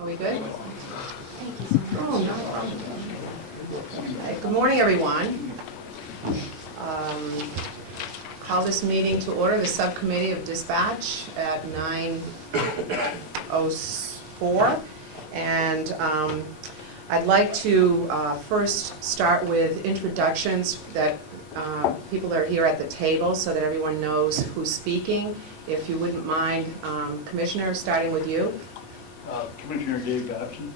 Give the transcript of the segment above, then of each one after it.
Are we good? Oh, no problem. Okay, good morning, everyone. Call this meeting to order, the Subcommittee of Dispatch at 9:04. And I'd like to first start with introductions that people that are here at the table so that everyone knows who's speaking. If you wouldn't mind, Commissioner, starting with you. Commissioner Dave Babson.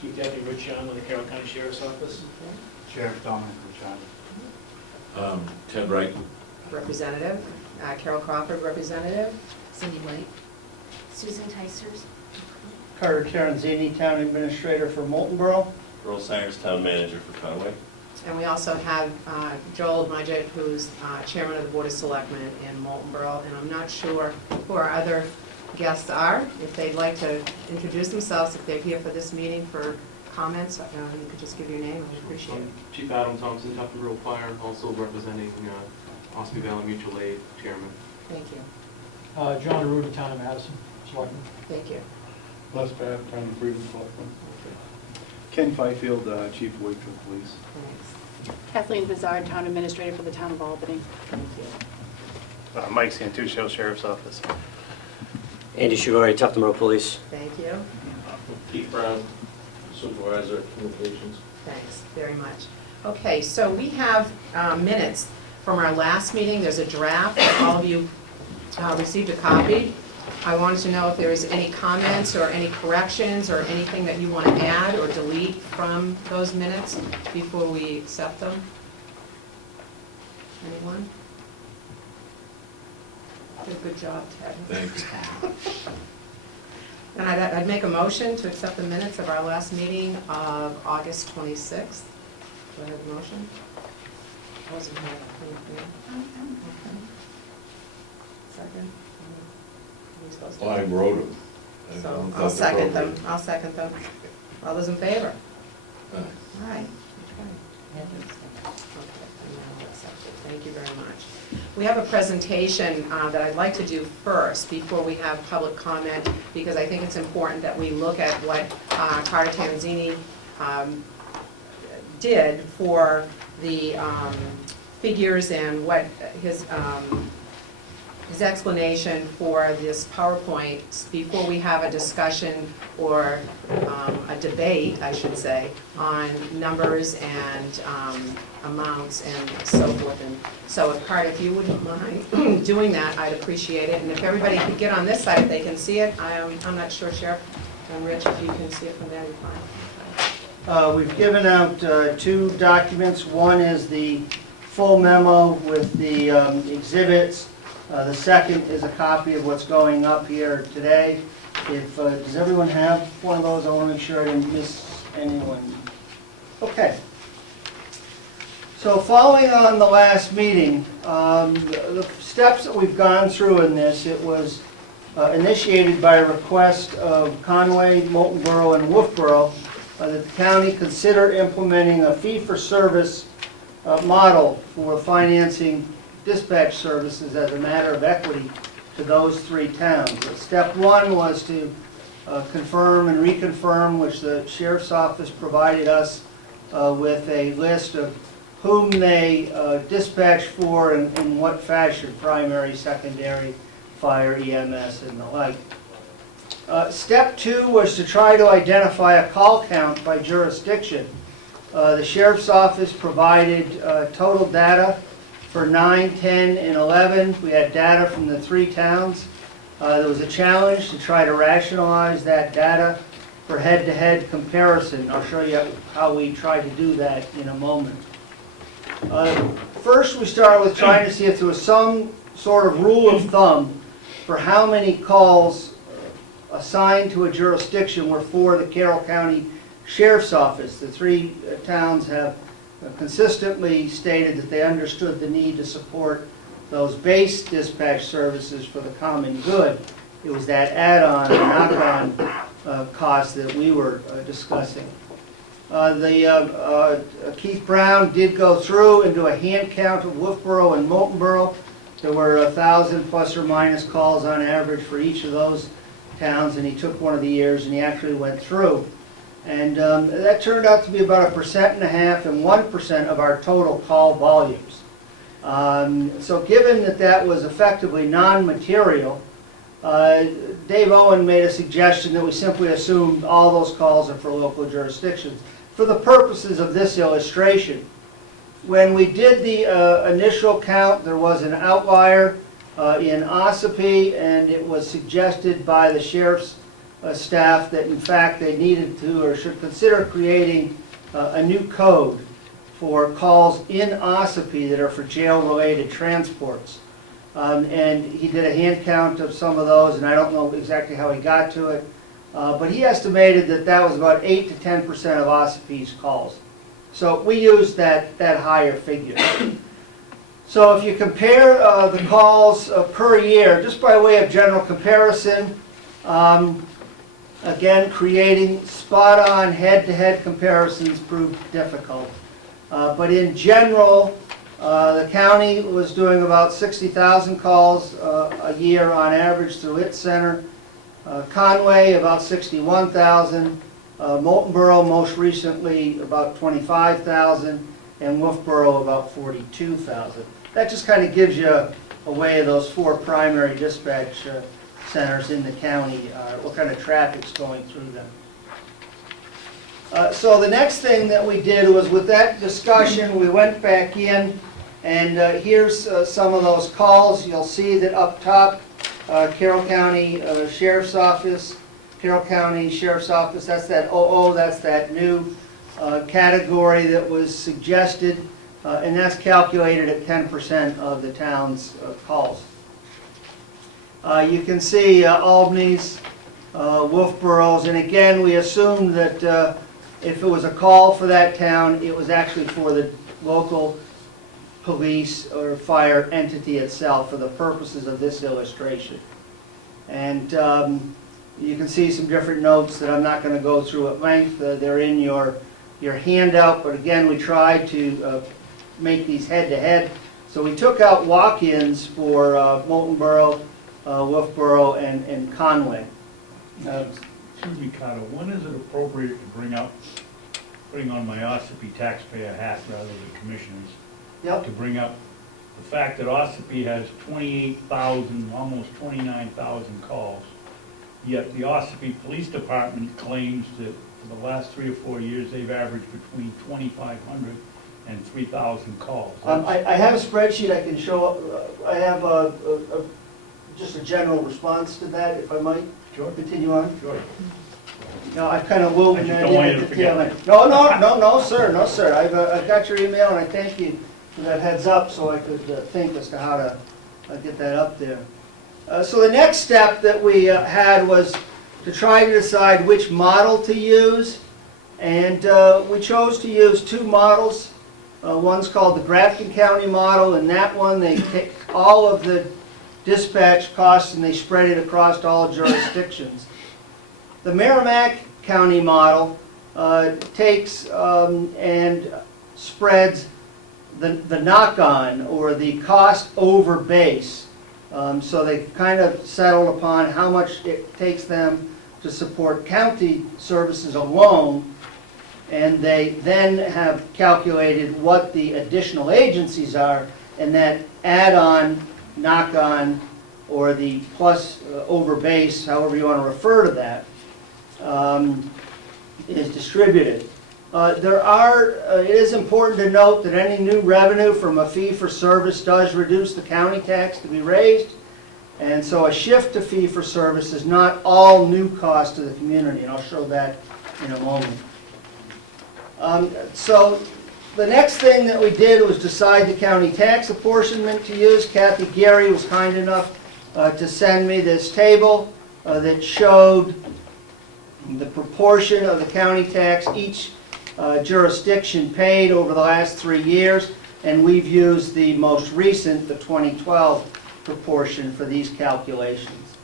Chief Deputy Rich Young with the Carroll County Sheriff's Office. Sheriff Domenic Richardi. Ted Wright. Representative. Carol Crawford, Representative. Syndi White. Susan Ticehurst. Carter Terenzini, Town Administrator for Moultonboro. Earl Sangers, Town Manager for Conway. And we also have Joel Mudgett, who's Chairman of the Board of Selectmen in Moultonboro. And I'm not sure who our other guests are. If they'd like to introduce themselves, if they're here for this meeting for comments, you could just give your name, I'd appreciate it. Chief Adam Thompson, Tuftonboro Fire, also representing Ossipee Valley Mutual Aid Chairman. Thank you. John Arruda, Town of Madison, Selectmen. Thank you. Les Babb, Town of Freedom Selectman. Ken Fifield, Chief of Wakefield Police. Thanks. Kathleen Vizard, Town Administrator for the Town of Albany. Thank you. Mike Santuccio, Sheriff's Office. Andy Shagoury, Tuftonboro Police. Thank you. Keith Brown, Supervisor, Communications. Thanks very much. Okay, so we have minutes from our last meeting. There's a draft. All of you received a copy. I wanted to know if there is any comments or any corrections or anything that you want to add or delete from those minutes before we accept them. Anyone? Did a good job, Ted. Thanks. And I'd make a motion to accept the minutes of our last meeting of August 26th. Do I have a motion? I wasn't here. Okay. Second? Are we supposed to? Well, I wrote them. So I'll second them. I'll second them. All those in favor? Aye. All right. Okay, and now accept it. Thank you very much. We have a presentation that I'd like to do first before we have public comment, because I think it's important that we look at what Carter Terenzini did for the figures and what his explanation for this PowerPoint before we have a discussion or a debate, I should say, on numbers and amounts and so forth. And so if Carter, if you wouldn't mind doing that, I'd appreciate it. And if everybody could get on this side, if they can see it. I'm not sure, Sheriff and Rich, if you can see it from there, you're fine. We've given out two documents. One is the full memo with the exhibits. The second is a copy of what's going up here today. If does everyone have one of those? I want to make sure I didn't miss anyone. Okay. So following on the last meeting, the steps that we've gone through in this, it was initiated by a request of Conway, Moultonboro, and Wolfboro that the county consider implementing a fee-for-service model for financing dispatch services as a matter of equity to those three towns. Step one was to confirm and reconfirm, which the Sheriff's Office provided us with a list of whom they dispatch for and in what fashion, primary, secondary, fire, EMS, and the like. Step two was to try to identify a call count by jurisdiction. The Sheriff's Office provided total data for 9, 10, and 11. We had data from the three towns. There was a challenge to try to rationalize that data for head-to-head comparison. I'll show you how we tried to do that in a moment. First, we started with trying to see if there was some sort of rule of thumb for how many calls assigned to a jurisdiction were for the Carroll County Sheriff's Office. The three towns have consistently stated that they understood the need to support those base dispatch services for the common good. It was that add-on or knock-on cost that we were discussing. Keith Brown did go through and do a hand count of Wolfboro and Moultonboro. There were 1,000 plus or minus calls on average for each of those towns, and he took one of the years and he actually went through. And that turned out to be about 1.5% and 1% of our total call volumes. So given that that was effectively non-material, Dave Owen made a suggestion that we simply assume all those calls are for local jurisdictions. For the purposes of this illustration, when we did the initial count, there was an outlier in Ossipee, and it was suggested by the sheriff's staff that in fact they needed to or should consider creating a new code for calls in Ossipee that are for jail-related transports. And he did a hand count of some of those, and I don't know exactly how he got to it, but he estimated that that was about 8 to 10% of Ossipee's calls. So we used that higher figure. So if you compare the calls per year, just by way of general comparison, again, creating spot-on head-to-head comparisons proved difficult. But in general, the county was doing about 60,000 calls a year on average through its center. Conway, about 61,000. Moultonboro, most recently, about 25,000. And Wolfboro, about 42,000. That just kind of gives you a way of those 4 primary dispatch centers in the county, what kind of traffic's going through them. So the next thing that we did was, with that discussion, we went back in, and here's some of those calls. You'll see that up top, Carroll County Sheriff's Office, Carroll County Sheriff's Office, that's that OO, that's that new category that was suggested, and that's calculated at 10% of the town's calls. You can see Albany's, Wolfboro's, and again, we assumed that if it was a call for that town, it was actually for the local police or fire entity itself for the purposes of this illustration. And you can see some different notes that I'm not going to go through at length. They're in your handout, but again, we tried to make these head-to-head. So we took out walk-ins for Moultonboro, Wolfboro, and Conway. Excuse me, Carter, when is it appropriate to bring up, putting on my Ossipee taxpayer hat rather than commissioners, Yep. to bring up the fact that Ossipee has 28,000, almost 29,000 calls, yet the Ossipee Police Department claims that for the last 3 or 4 years, they've averaged between 2,500 and 3,000 calls. I have a spreadsheet I can show. I have just a general response to that, if I might. Sure. Continue on. Sure. No, I've kind of woven I just that don't want in you at to the tail forget. end. No, sir. I've got your email, and I thank you for that heads up so I could think as to how to get that up there. So the next step that we had was to try to decide which model to use, and we chose to use 2 models. One's called the Grafton County Model, and that one they take all of the dispatch costs and they spread it across all jurisdictions. The Merrimack County Model takes and spreads the knock-on, or the cost over base. So they kind of settled upon how much it takes them to support county services alone, and they then have calculated what the additional agencies are, and that add-on, knock-on, or the plus over base, however you want to refer to that, is distributed. It is important to note that any new revenue from a fee-for-service does reduce the county tax to be raised, and so a shift to fee-for-service is not all new cost to the community, and I'll show that in a moment. So the next thing that we did was decide the county tax apportionment to use. Kathy Gary was kind enough to send me this table that showed the proportion of the county tax each jurisdiction paid over the last 3 years, and we've used the most recent, the 2012 proportion for these calculations.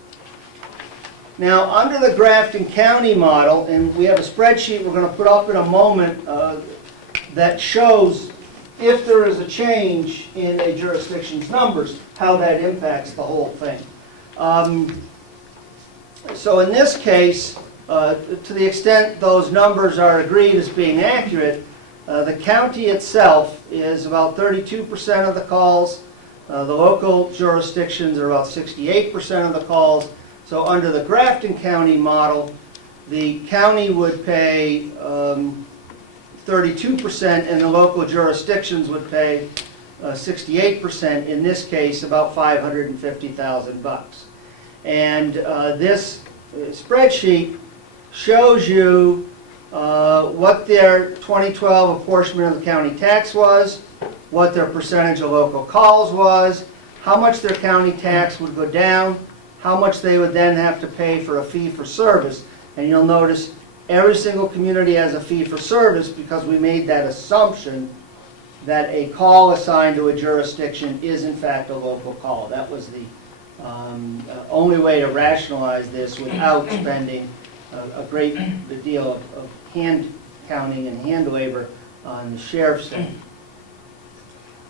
Now, under the Grafton County Model, and we have a spreadsheet we're going to put up in a moment that shows if there is a change in a jurisdiction's numbers, how that impacts the whole thing. So in this case, to the extent those numbers are agreed as being accurate, the county itself is about 32% of the calls. The local jurisdictions are about 68% of the calls. So under the Grafton County model, the county would pay 32% and the local jurisdictions would pay 68%, in this case about $550,000. And this spreadsheet shows you what their 2012 apportionment of the county tax was, what their percentage of local calls was, how much their county tax would go down, how much they would then have to pay for a fee for service. And you'll notice every single community has a fee for service because we made that assumption that a call assigned to a jurisdiction is in fact a local call. That was the only way to rationalize this without spending a great deal of hand counting and hand labor on the sheriff's end.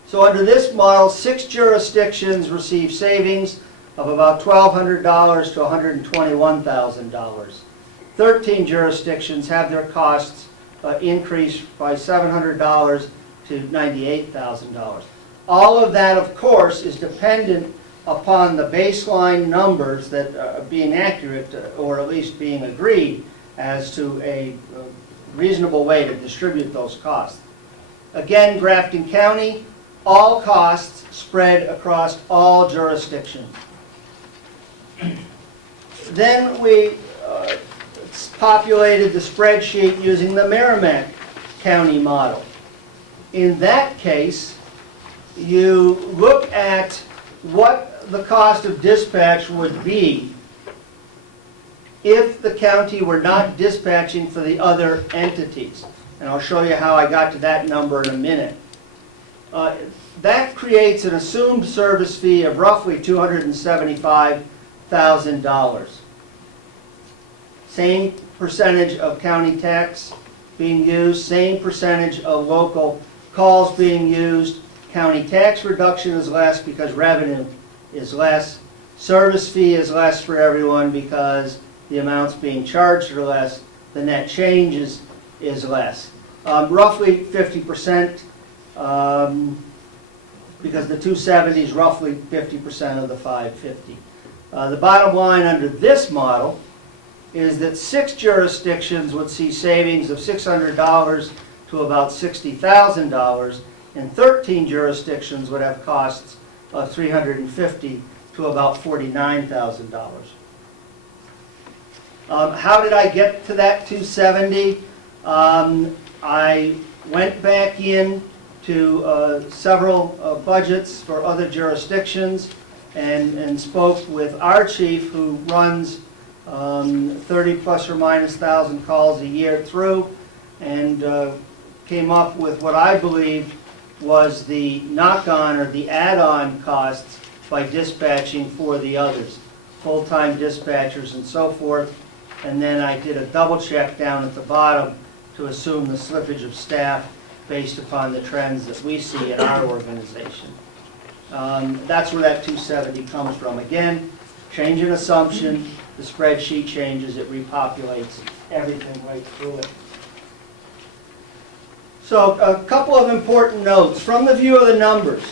So under this model, 6 jurisdictions receive savings of about $1,200 to $121,000. 13 jurisdictions have their costs increased by $700 to $98,000. All of that, of course, is dependent upon the baseline numbers that are being accurate, or at least being agreed as to a reasonable way to distribute those costs. Again, Grafton County, all costs spread across all jurisdictions. Then we populated the spreadsheet using the Merrimack County model. In that case, you look at what the cost of dispatch would be if the county were not dispatching for the other entities. And I'll show you how I got to that number in a minute. That creates an assumed service fee of roughly $275,000. Same percentage of county tax being used, same percentage of local calls being used. County tax reduction is less because revenue is less. Service fee is less for everyone because the amounts being charged are less. The net change is less. Roughly 50%, because the 270 is roughly 50% of the 550. The bottom line under this model is that 6 jurisdictions would see savings of $600 to about $60,000, and 13 jurisdictions would have costs of $350 to about $49,000. How did I get to that 270? I went back in to several budgets for other jurisdictions and spoke with our chief, who runs 30 plus or minus thousand calls a year through, and came up with what I believe was the knock-on or the add-on costs by dispatching for the others, full-time dispatchers and so forth. And then I did a double check down at the bottom to assume the slippage of staff based upon the trends that we see in our organization. That's where that 270 comes from. Again, change in assumption, the spreadsheet changes, it repopulates everything right through it. So a couple of important notes. From the view of the numbers,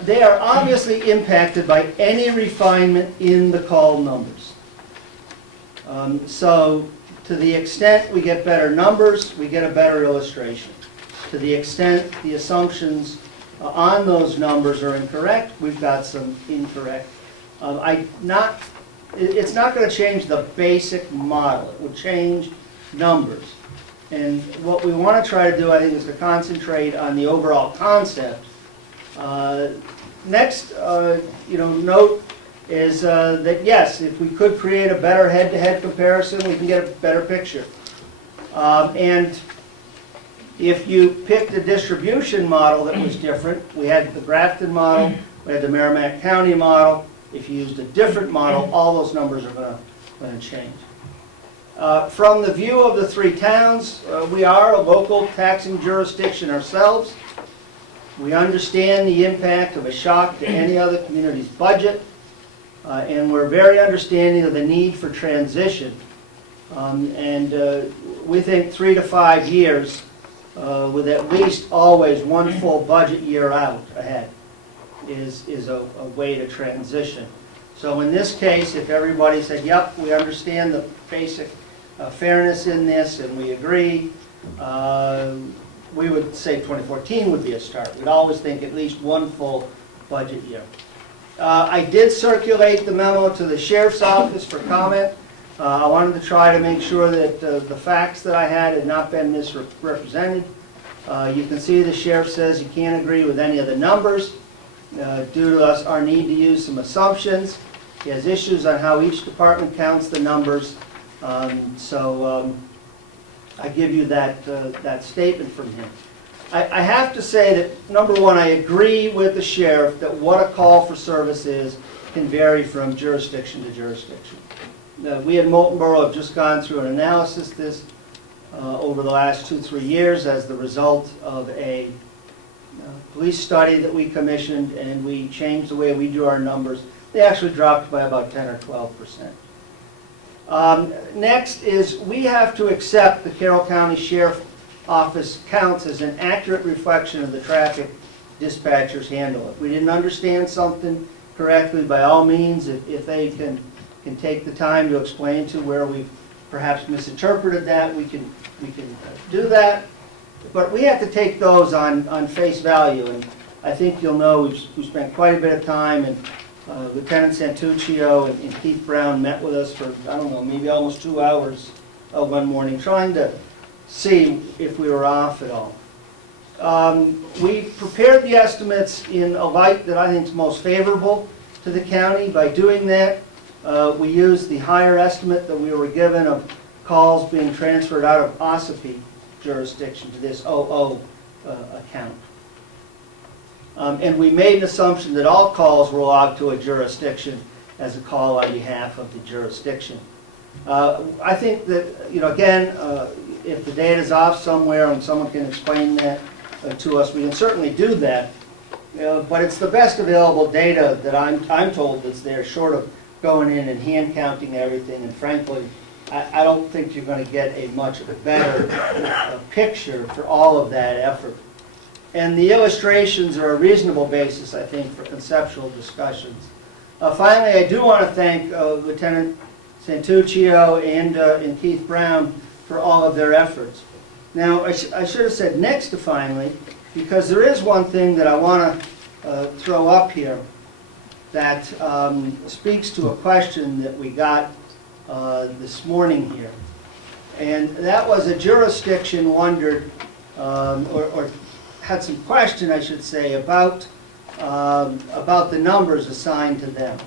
they are obviously impacted by any refinement in the call numbers. So to the extent we get better numbers, we get a better illustration. To the extent the assumptions on those numbers are incorrect, we've got some incorrect. It's not going to change the basic model. It would change numbers. And what we want to try to do, I think, is to concentrate on the overall concept. Next, note is that yes, if we could create a better head-to-head comparison, we can get a better picture. And if you picked a distribution model that was different, we had the Grafton model, we had the Merrimack County model. If you used a different model, all those numbers are going to change. From the view of the 3 towns, we are a local taxing jurisdiction ourselves. We understand the impact of a shock to any other community's budget. and we're very understanding of the need for transition. We think 3 to 5 years with at least always one full budget year out ahead is a way to transition. So in this case, if everybody said, yep, we understand the basic fairness in this and we agree, we would say 2014 would be a start. We'd always think at least one full budget year. I did circulate the memo to the Sheriff's Office for comment. I wanted to try to make sure that the facts that I had not been misrepresented. You can see the Sheriff says he can't agree with any of the numbers due to our need to use some assumptions. He has issues on how each department counts the numbers. I give you that statement from him. I have to say that, number one, I agree with the Sheriff that what a call for service is can vary from jurisdiction to jurisdiction. We at Moultonboro have just gone through an analysis of this over the last 2-3 years as the result of a police study that we commissioned, and we changed the way we do our numbers. They actually dropped by about 10 or 12%. Next is we have to accept the Carroll County Sheriff Office counts as an accurate reflection of the traffic dispatchers handle. If we didn't understand something correctly, by all means, if they can take the time to explain to where we've perhaps misinterpreted that, we can do that. But we have to take those on face value, and I think you'll know we've spent quite a bit of time, and Lieutenant Santuccio and Keith Brown met with us for, I don't know, maybe almost 2 hours one morning, trying to see if we were off at all. We prepared the estimates in a light that I think is most favorable to the county. By doing that, we used the higher estimate that we were given of calls being transferred out of Ossipee jurisdiction to this OO account. And we made an assumption that all calls were logged to a jurisdiction as a call on behalf of the jurisdiction. I think that, again, if the data is off somewhere and someone can explain that to us, we can certainly do that. But it's the best available data that I'm told that's there, short of going in and hand counting everything. And frankly, I don't think you're going to get a much better picture for all of that effort. And the illustrations are a reasonable basis, I think, for conceptual discussions. Finally, I do want to thank Lieutenant Santuccio and Keith Brown for all of their efforts. Now, I should have said next to finally, because there is one thing that I want to throw up here that speaks to a question that we got this morning here. And that was a jurisdiction wondered, or had some question, I should say, about the numbers assigned to them.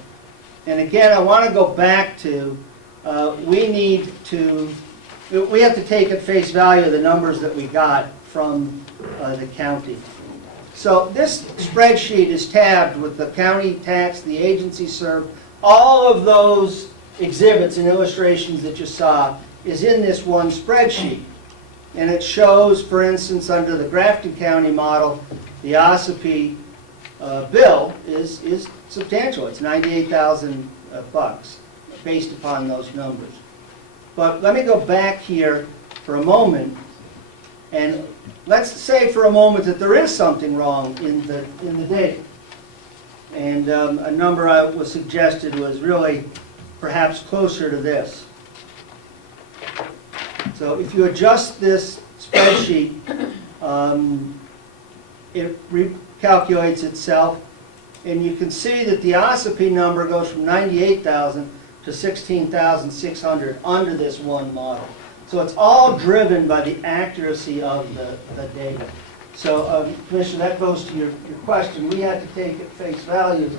And again, I want to go back to, we have to take at face value the numbers that we got from the county. So this spreadsheet is tabbed with the county tax, the agency served, all of those exhibits and illustrations that you saw is in this one spreadsheet. And it shows, for instance, under the Grafton County Model, the Ossipee bill is substantial. It's $98,000 based upon those numbers. But let me go back here for a moment, and let's say for a moment that there is something wrong in the data. And a number I was suggested was really perhaps closer to this. So if you adjust this spreadsheet, it recalculates itself, and you can see that the Ossipee number goes from 98,000 to 16,600 under this one model. So it's all driven by the accuracy of the data. So, Commissioner, that goes to your question. We had to take at face value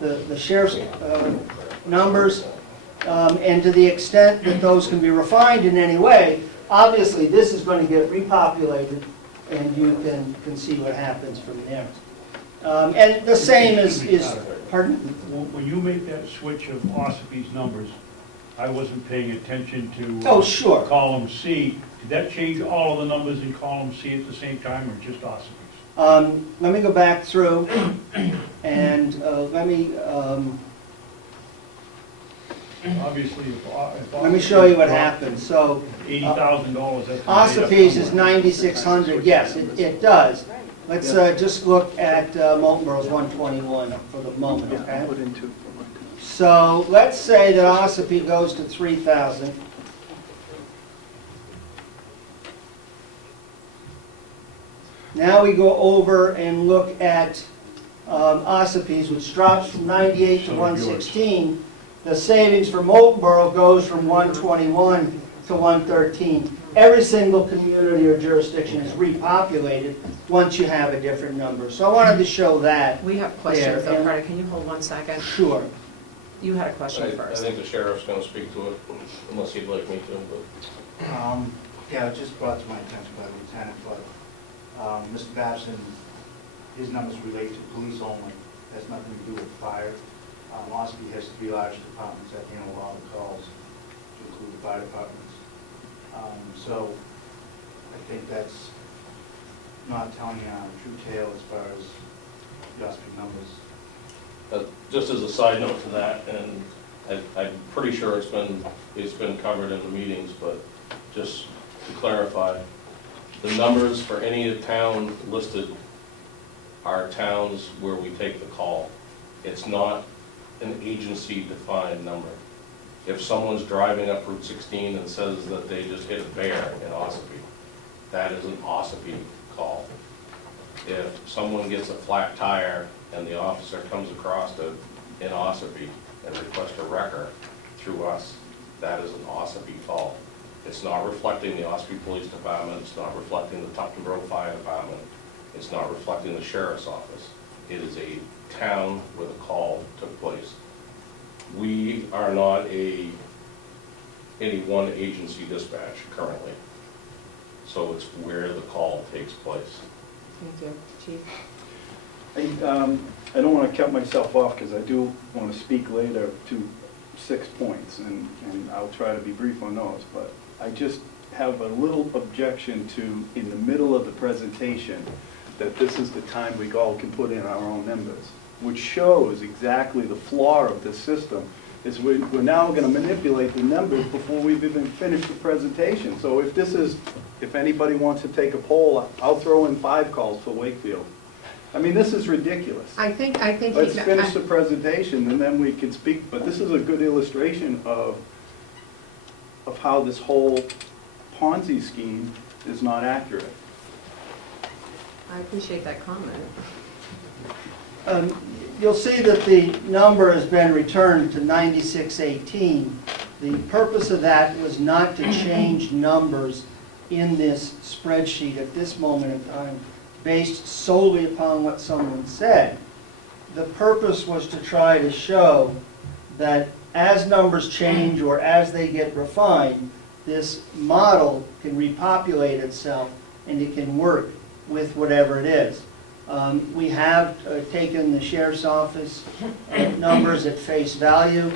the sheriff's numbers, and to the extent that those can be refined in any way, obviously this is going to get repopulated, and you can see what happens from there. And the same is pardon? When you make that switch of Ossipee's numbers, I wasn't paying attention to Oh, sure. column C. Did that change all of the numbers in column C at the same time, or just Ossipee's? Let me go back through, and let me Obviously, if. Let me show you what happened. So $80,000, that's. Ossopee's is 9,600, yes, it does. Let's just look at Moultonboro's 121 for the moment, okay? Put into. So let's say that Ossipee goes to 3,000. Now we go over and look at Ossopee's, which drops from 98 to 116. The savings for Moultonboro goes from 121 to 113. Every single community or jurisdiction is repopulated once you have a different number. So I wanted to show that. We have questions, There, though. and- Carter, can you hold one second? Sure. You had a question I first. think the sheriff's gonna speak to it, unless he'd like me to, but. Yeah, it just brought to my attention by the lieutenant, but Mr. Babson, his numbers relate to police only, has nothing to do with fire. Ossipee has 3 large departments that handle a lot of calls, to include the fire departments. So I think that's not telling you a true tale as far as the Ossipee numbers. Just as a side note to that, and I'm pretty sure it's been covered in the meetings, but just to clarify, the numbers for any town listed are towns where we take the call. It's not an agency-defined number. If someone's driving up Route 16 and says that they just hit a bear in Ossipee, that is an Ossipee call. If someone gets a flat tire and the officer comes across in Ossipee and requests a wrecker through us, that is an Ossipee call. It's not reflecting the Ossipee Police Department, it's not reflecting the Tuftonboro Fire Department, it's not reflecting the Sheriff's Office. It is a town where the call took place. We are not any one agency dispatch currently, so it's where the call takes place. Thank you. Chief? I don't want to cut myself off because I do want to speak later to 6 points, and I'll try to be brief on those, but I just have a little objection to, in the middle of the presentation, that this is the time we all can put in our own numbers, which shows exactly the flaw of this system, is we're now going to manipulate the numbers before we've even finished the presentation. So if anybody wants to take a poll, I'll throw in 5 calls for Wakefield. I mean, this is ridiculous. I think. Let's finish the presentation and then we can speak, but this is a good illustration of how this whole Ponzi scheme is not accurate. I appreciate that comment. You'll see that the number has been returned to 9618. The purpose of that was not to change numbers in this spreadsheet at this moment in time, based solely upon what someone said. The purpose was to try to show that as numbers change or as they get refined, this model can repopulate itself and it can work with whatever it is. We have taken the sheriff's office numbers at face value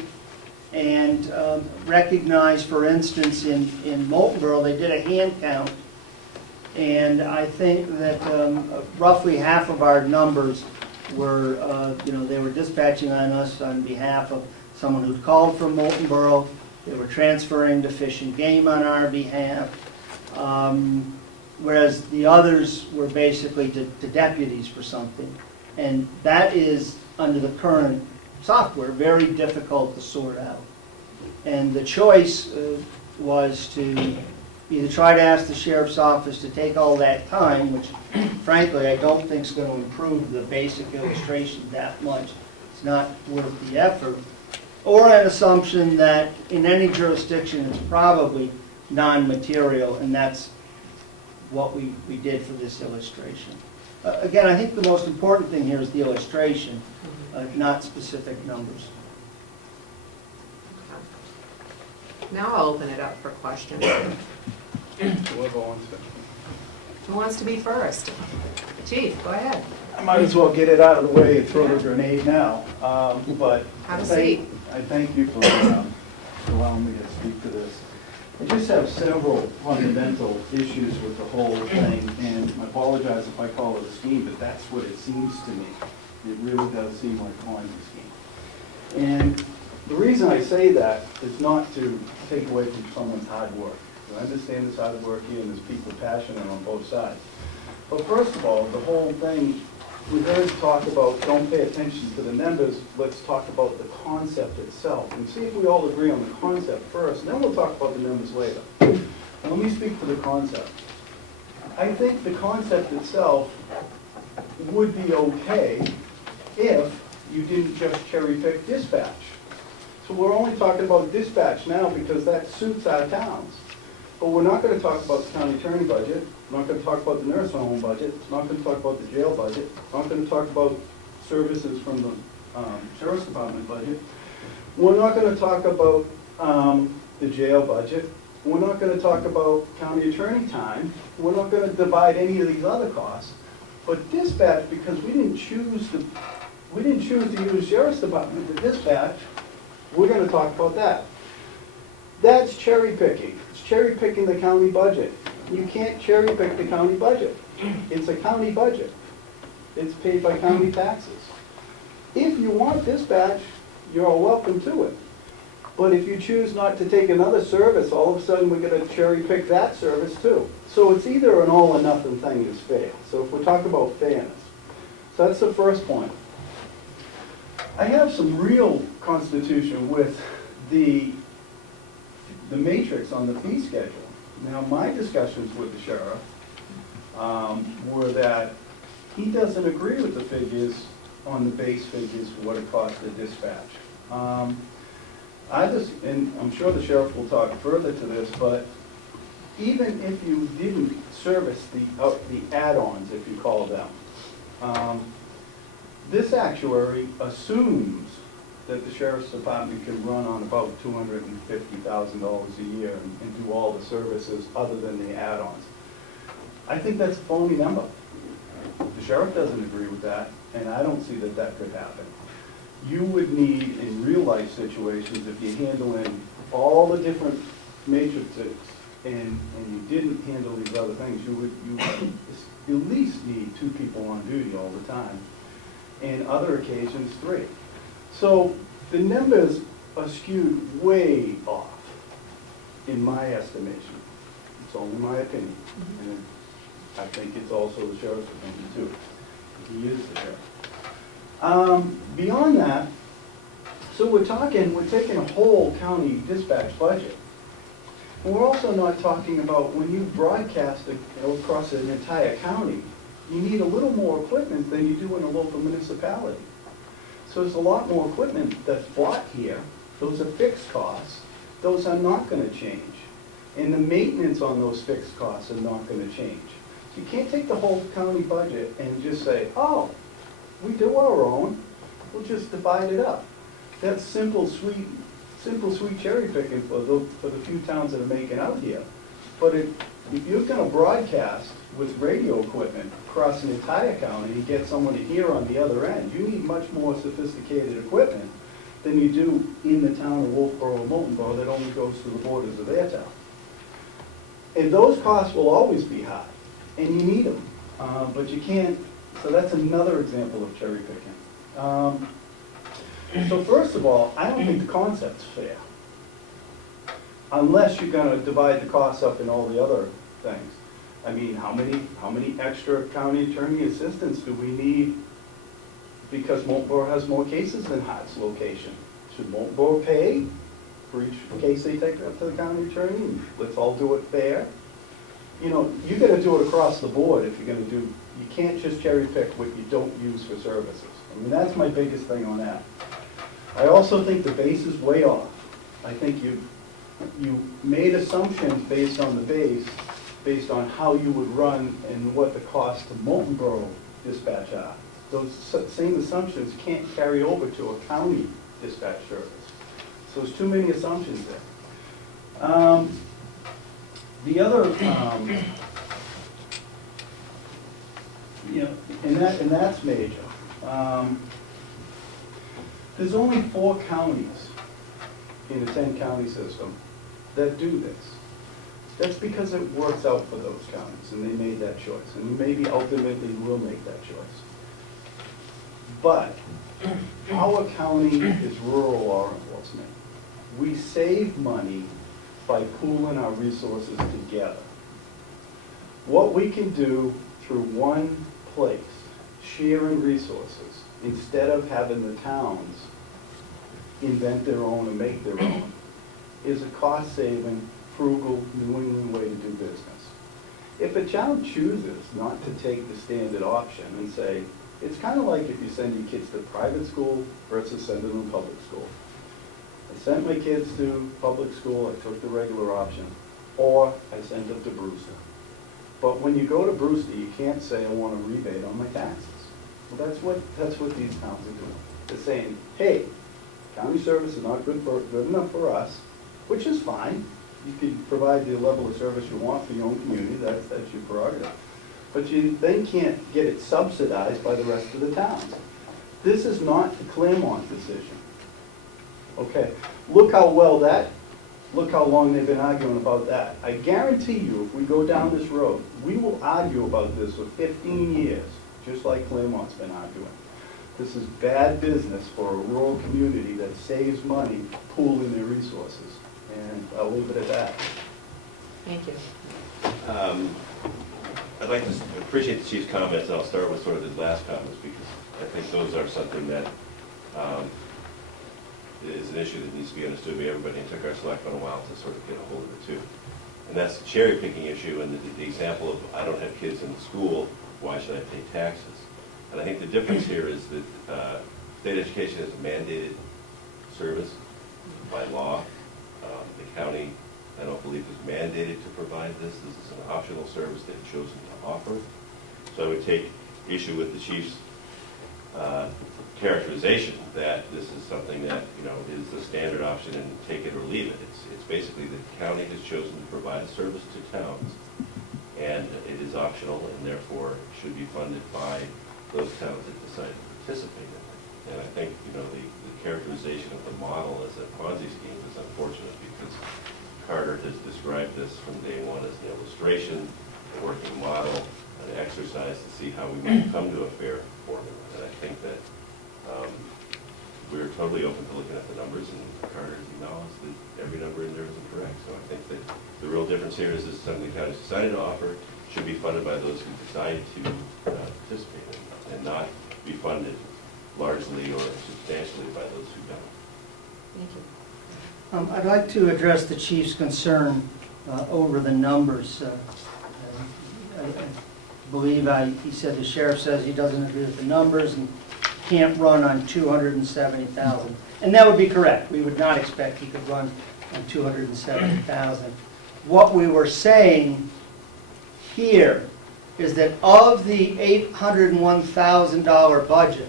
and recognized, for instance, in Moultonboro, they did a hand count, and I think that roughly half of our numbers were, they were dispatching on us on behalf of someone who'd called from Moultonboro. They were transferring to Fish and Game on our behalf. Whereas the others were basically to deputies for something. And that is, under the current software, very difficult to sort out. And the choice was to either try to ask the sheriff's office to take all that time, which frankly I don't think is going to improve the basic illustration that much. It's not worth the effort. Or an assumption that in any jurisdiction it's probably non-material, and that's what we did for this illustration. Again, I think the most important thing here is the illustration, not specific numbers. Now I'll open it up for questions. Whoever wants to. Who wants to be first? Chief, go ahead. I might as well get it out of the way and throw the grenade now. But Have a seat. I thank you for allowing me to speak to this. I just have several fundamental issues with the whole thing, and I apologize if I call it a scheme, but that's what it seems to me. It really does seem like a Ponzi scheme. And The reason I say that is not to take away from someone's hard work. I understand there's hard work here and there's people passionate on both sides. But first of all, the whole thing, we heard talk about don't pay attention to the numbers, let's talk about the concept itself. And see if we all agree on the concept first, and then we'll talk about the numbers later. Let me speak to the concept. I think the concept itself would be okay if you didn't just cherry pick dispatch. So we're only talking about dispatch now because that suits our towns. But we're not going to talk about the county attorney budget, we're not going to talk about the nursing home budget, we're not going to talk about the jail budget, we're not going to talk about services from the sheriff's department budget. We're not going to talk about the jail budget. We're not going to talk about county attorney time. We're not going to divide any of these other costs. But dispatch, because we didn't choose to use sheriff's department to dispatch, we're going to talk about that. That's cherry picking. It's cherry picking the county budget. You can't cherry pick the county budget. It's a county budget. It's paid by county taxes. If you want dispatch, you're welcome to it. But if you choose not to take another service, all of a sudden we're going to cherry pick that service too. So it's either an all or nothing thing is fair. So if we're talking about fairness. So that's the first point. I have some real constitution with the matrix on the fee schedule. Now, my discussions with the sheriff were that he doesn't agree with the figures on the base figures for what it costs to dispatch. And I'm sure the sheriff will talk further to this, but even if you didn't service the add-ons, if you call them, this actuary assumes that the sheriff's department can run on about $250,000 a year and do all the services other than the add-ons. I think that's a phony number. The sheriff doesn't agree with that, and I don't see that that could happen. You would need, in real-life situations, if you're handling all the different matrices and you didn't handle these other things, you would at least need 2 people on duty all the time, and other occasions 3. So the numbers are skewed way off, in my estimation. It's only my opinion. And I think it's also the sheriff's opinion too. He is the sheriff. Beyond that, so we're taking a whole county dispatch budget. And we're also not talking about when you broadcast across an entire county, you need a little more equipment than you do in a local municipality. So there's a lot more equipment that's bought here. Those are fixed costs. Those are not going to change. And the maintenance on those fixed costs are not going to change. So you can't take the whole county budget and just say, oh, we do our own, we'll just divide it up. That's simple, sweet cherry picking for the few towns that are making out here. But if you're going to broadcast with radio equipment across an entire county and get someone to hear on the other end, you need much more sophisticated equipment than you do in the town of Wolfboro or Moultonboro that only goes to the borders of their town. And those costs will always be high, and you need them, but you can't. So that's another example of cherry picking. So first of all, I don't think the concept's fair, unless you're going to divide the costs up in all the other things. I mean, how many extra county attorney assistants do we need because Moultonboro has more cases than Hart's location? Should Moultonboro pay for each case they take up to the county attorney? Let's all do it fair. You know, you got to do it across the board if you're going to do. You can't just cherry pick what you don't use for services. I mean, that's my biggest thing on that. I also think the base is way off. I think you made assumptions based on the base, based on how you would run and what the cost to Moultonboro dispatch are. Those same assumptions can't carry over to a county dispatch service. So there's too many assumptions there. The other, and that's major. There's only 4 counties in the 10-county system that do this. That's because it works out for those counties, and they made that choice, and maybe ultimately will make that choice. But Our county is rural law enforcement. We save money by pooling our resources together. What we can do through one place, sharing resources, instead of having the towns invent their own and make their own, is a cost-saving, frugal, New England way to do business. If a town chooses not to take the standard option and say, it's kind of like if you send your kids to private school versus sending them to public school. I sent my kids to public school, I took the regular option, or I sent them to Brewster. But when you go to Brewster, you can't say, I want a rebate on my taxes. Well, that's what these towns are doing. They're saying, hey, county service is not good enough for us, which is fine. You can provide the level of service you want for your own community, that's your prerogative. But you then can't get it subsidized by the rest of the towns. This is not the Claremont decision. Okay, look how long they've been arguing about that. I guarantee you, if we go down this road, we will argue about this for 15 years, just like Claremont's been arguing. This is bad business for a rural community that saves money pooling their resources. And I'll leave it at that. Thank you. I'd like to appreciate the chief's comments, and I'll start with sort of his last comments, because I think those are something that is an issue that needs to be understood by everybody. It took our selectmen a while to sort of get a hold of it too. And that's the cherry picking issue, and the example of I don't have kids in school, why should I pay taxes? And I think the difference here is that state education is a mandated service by law. The county, I don't believe, is mandated to provide this. This is an optional service they've chosen to offer. So I would take issue with the chief's characterization that this is something that, you know, is the standard option and take it or leave it. It's basically the county has chosen to provide a service to towns, and it is optional and therefore should be funded by those towns that decide to participate in it. And I think, you know, the characterization of the model as a Ponzi scheme is unfortunate, because Carter has described this from day one as an illustration, a working model, an exercise to see how we might come to a fair formula. And I think that we're totally open to looking at the numbers, and Carter has acknowledged that every number in there is incorrect. So I think that the real difference here is that something the county decided to offer should be funded by those who decide to participate in it, and not be funded largely or substantially by those who don't. Thank you. I'd like to address the chief's concern over the numbers. I believe he said the sheriff says he doesn't agree with the numbers and can't run on 270,000. And that would be correct. We would not expect he could run on 270,000. What we were saying here is that of the $801,000 budget,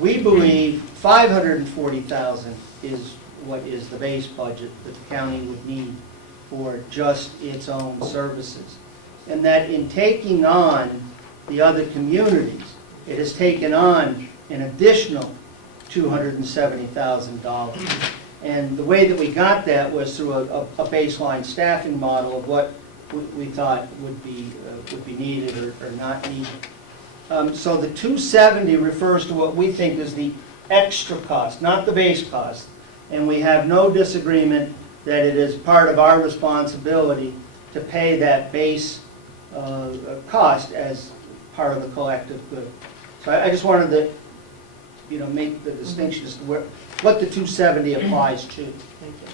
we believe $540,000 is what is the base budget that the county would need for just its own services. And that in taking on the other communities, it has taken on an additional $270,000. And the way that we got that was through a baseline staffing model of what we thought would be needed or not needed. So the 270 refers to what we think is the extra cost, not the base cost. And we have no disagreement that it is part of our responsibility to pay that base cost as part of the collective good. So I just wanted to, you know, make the distinction as to what the 270 applies to. Thank you.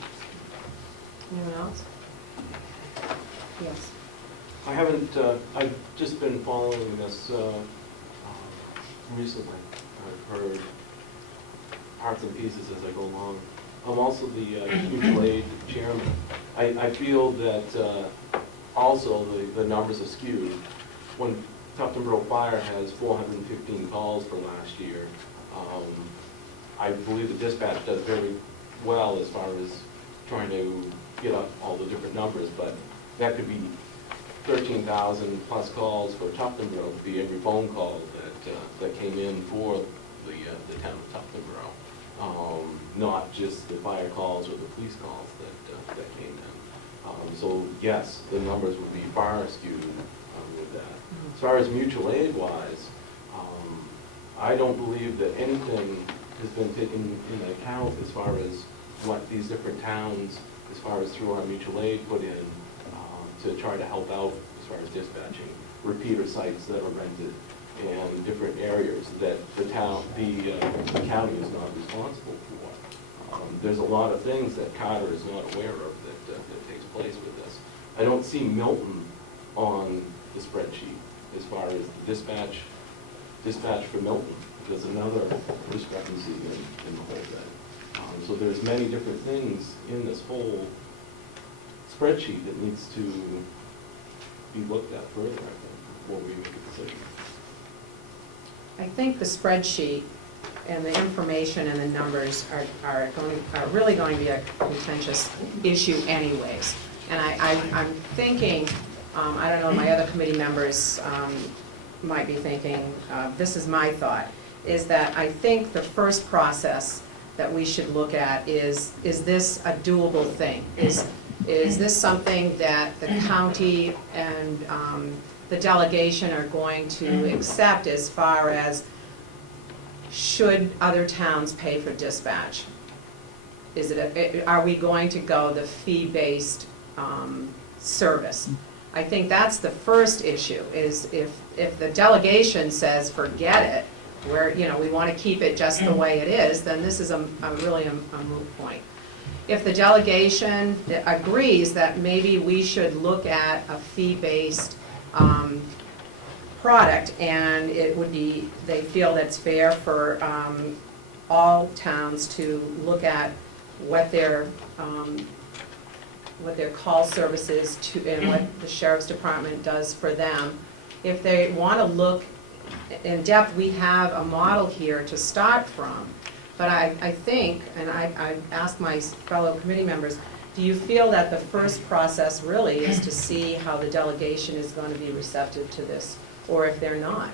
Anyone else? Yes. I haven't, I've just been following this recently. I've heard parts and pieces as I go along. I'm also the mutual aid chairman. I feel that also the numbers are skewed. When Tuftonboro Fire has 415 calls for last year, I believe the dispatch does very well as far as trying to get up all the different numbers, but that could be 13,000 plus calls for Tuftonboro to be every phone call that came in for the town of Tuftonboro, not just the fire calls or the police calls that came in. So yes, the numbers would be far skewed with that. As far as mutual aid wise, I don't believe that anything has been taken into account as far as what these different towns, as far as through our mutual aid, put in to try to help out as far as dispatching, repeater sites that are rented, and different areas that the county is not responsible for. There's a lot of things that Carter is not aware of that takes place with this. I don't see Milton on the spreadsheet as far as the dispatch for Milton. There's another discrepancy in the whole thing. So there's many different things in this whole spreadsheet that needs to be looked at further, I think, before we make a decision. I think the spreadsheet and the information and the numbers are really going to be a contentious issue anyways. And I'm thinking, I don't know, my other committee members might be thinking, this is my thought, is that I think the first process that we should look at is this a doable thing? Is this something that the county and the delegation are going to accept as far as should other towns pay for dispatch? Are we going to go the fee-based service? I think that's the first issue, is if the delegation says forget it, we want to keep it just the way it is, then this is really a moot point. If the delegation agrees that maybe we should look at a fee-based product, and it would be, they feel that's fair for all towns to look at what their call services to, and what the sheriff's department does for them. If they want to look in depth, we have a model here to start from. But I think, and I asked my fellow committee members, do you feel that the first process really is to see how the delegation is going to be receptive to this, or if they're not?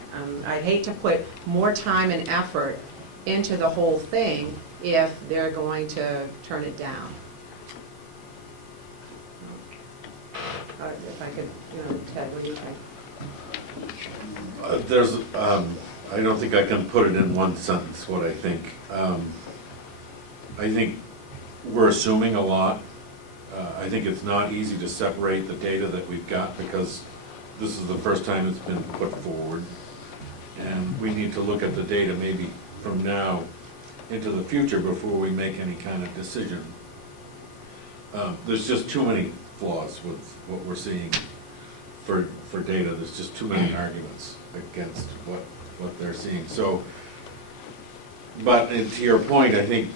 I'd hate to put more time and effort into the whole thing if they're going to turn it down. If I could, Ted, what do you think? I don't think I can put it in one sentence what I think. I think we're assuming a lot. I think it's not easy to separate the data that we've got because this is the first time it's been put forward. And we need to look at the data maybe from now into the future before we make any kind of decision. There's just too many flaws with what we're seeing for data. There's just too many arguments against what they're seeing. So, but to your point, I think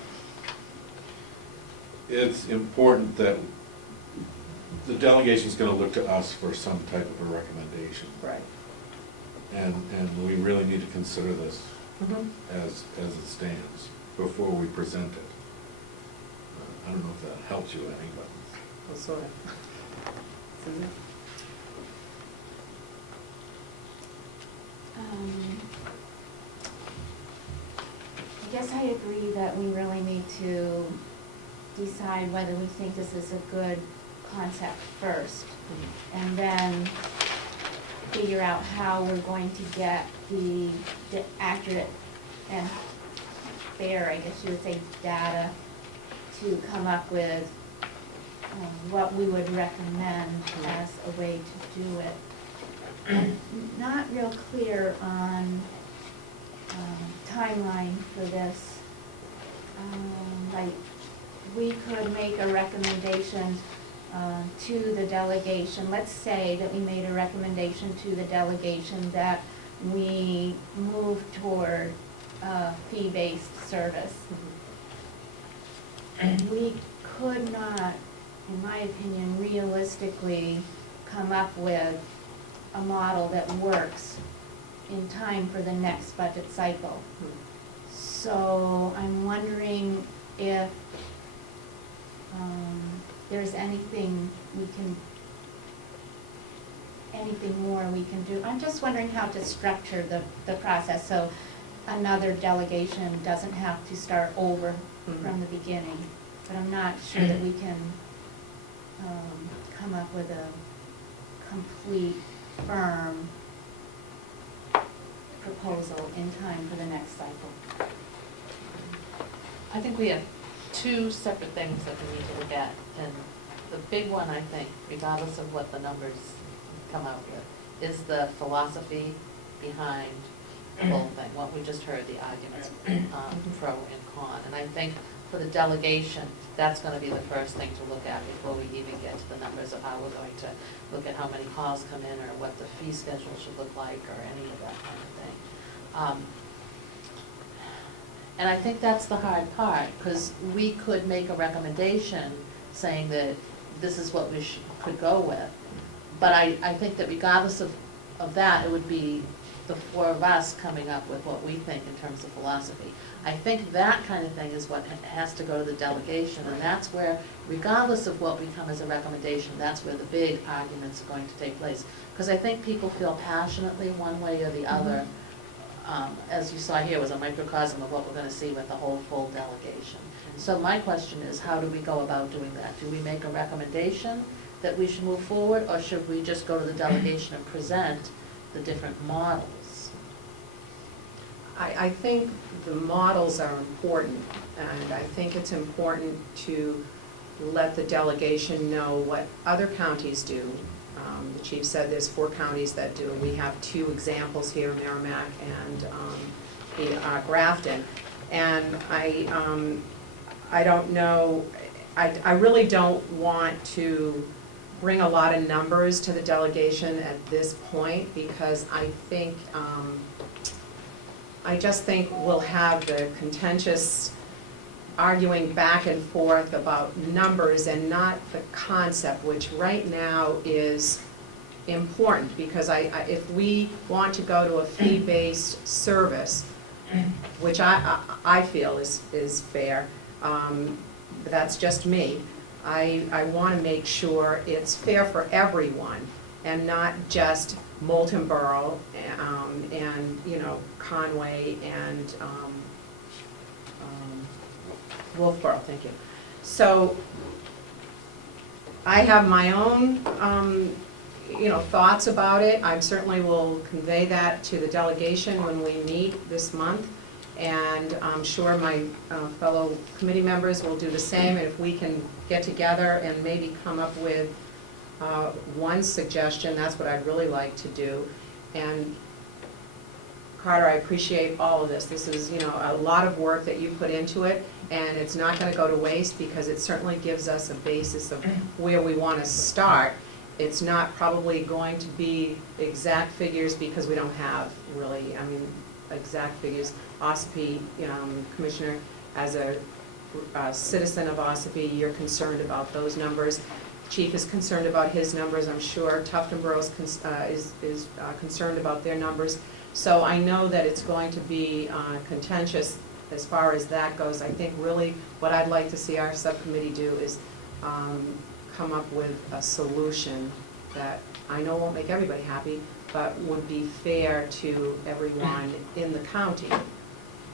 it's important that the delegation's going to look to us for some type of a recommendation. Right. And we really need to consider this Mm-hmm. as it stands before we present it. I don't know if that helps you any, but. Well, sort of. Syndi? I guess I agree that we really need to decide whether we think this is a good concept first, and then figure out how we're going to get the accurate and fair, I guess you would say, data to come up with what we would recommend as a way to do it. I'm not real clear on timeline for this. Like, we could make a recommendation to the delegation. Let's say that we made a recommendation to the delegation that we move toward fee-based service. We could not, in my opinion, realistically come up with a model that works in time for the next budget cycle. So I'm wondering if there's anything more we can do. I'm just wondering how to structure the process so another delegation doesn't have to start over from the beginning. But I'm not sure that we can come up with a complete, firm proposal in time for the next cycle. I think we have two separate things that we need to look at, and the big one, I think, regardless of what the numbers come out with, is the philosophy behind the whole thing, what we just heard, the arguments, pro and con. And I think for the delegation, that's gonna be the first thing to look at before we even get to the numbers of how we're going to look at how many calls come in, or what the fee schedule should look like, or any of that kind of thing. And I think that's the hard part, because we could make a recommendation saying that this is what we could go with. But I think that regardless of that, it would be the four of us coming up with what we think in terms of philosophy. I think that kind of thing is what has to go to the delegation, and that's where, regardless of what we come as a recommendation, that's where the big arguments are going to take place. Because I think people feel passionately one way or the other. As you saw here, was a microcosm of what we're gonna see with the whole full delegation. So my question is, how do we go about doing that? Do we make a recommendation that we should move forward, or should we just go to the delegation and present the different models? I think the models are important, and I think it's important to let the delegation know what other counties do. The chief said there's 4 counties that do. We have 2 examples here, Merrimack and Grafton. And I don't know, I really don't want to bring a lot of numbers to the delegation at this point, because I just think we'll have the contentious arguing back and forth about numbers and not the concept, which right now is important, because if we want to go to a fee-based service, which I feel is fair, but that's just me, I want to make sure it's fair for everyone, and not just Moultonboro and Conway and Wolfboro, thank you. So I have my own thoughts about it. I certainly will convey that to the delegation when we meet this month, and I'm sure my fellow committee members will do the same. And if we can get together and maybe come up with one suggestion, that's what I'd really like to do. And Carter, I appreciate all of this. This is, a lot of work that you put into it, and it's not going to go to waste, because it certainly gives us a basis of where we want to start. It's not probably going to be exact figures, because we don't have really, exact figures. Ossipee, Commissioner, as a citizen of Ossipee, you're concerned about those numbers. Chief is concerned about his numbers, I'm sure. Tuftonboro is concerned about their numbers. So I know that it's going to be contentious as far as that goes. I think really what I'd like to see our subcommittee do is come up with a solution that I know won't make everybody happy, but would be fair to everyone in the county,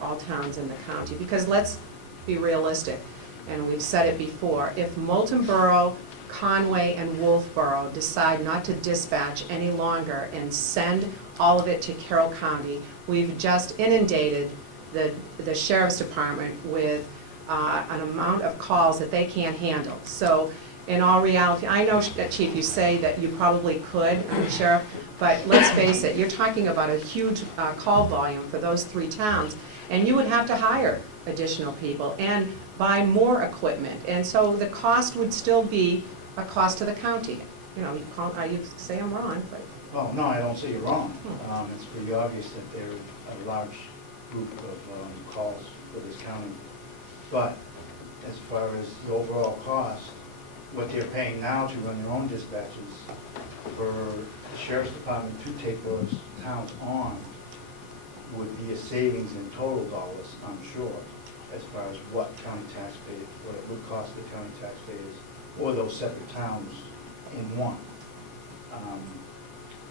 all towns in the county. Because let's be realistic, and we've said it before, if Moultonboro, Conway, and Wolfboro decide not to dispatch any longer and send all of it to Carroll County, we've just inundated the sheriff's department with an amount of calls that they can't handle. So in all reality, I know that, Chief, you say that you probably could, Sheriff, but let's face it, you're talking about a huge call volume for those 3 towns, and you would have to hire additional people and buy more equipment, and so the cost would still be a cost to the county. You say I'm wrong, but. Well, no, I don't say you're wrong. It's pretty obvious that there are a large group of calls for this county. But as far as the overall cost, what they're paying now to run their own dispatches for the sheriff's department to take those towns on would be a savings in total dollars, I'm sure, as far as what county taxpayers, what it would cost the county taxpayers or those separate towns in one.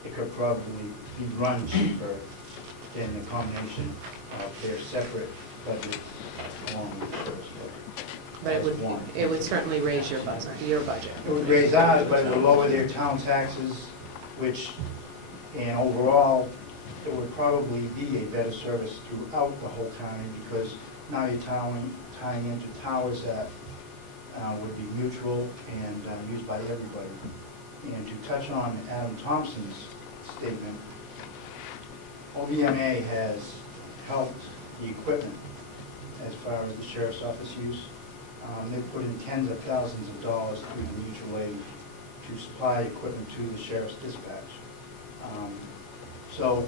It could probably be run cheaper than the combination of their separate budgets along with the sheriff's budget. But it would certainly raise your budget. It would raise ours, but it would lower their town taxes, which, and overall, it would probably be a better service throughout the whole county, because now you're tying into towers that would be mutual and used by everybody. And to touch on Adam Thompson's statement, OVMA has helped the equipment as far as the sheriff's office use. They've put in tens of thousands of dollars through the mutual aid to supply equipment to the sheriff's dispatch. So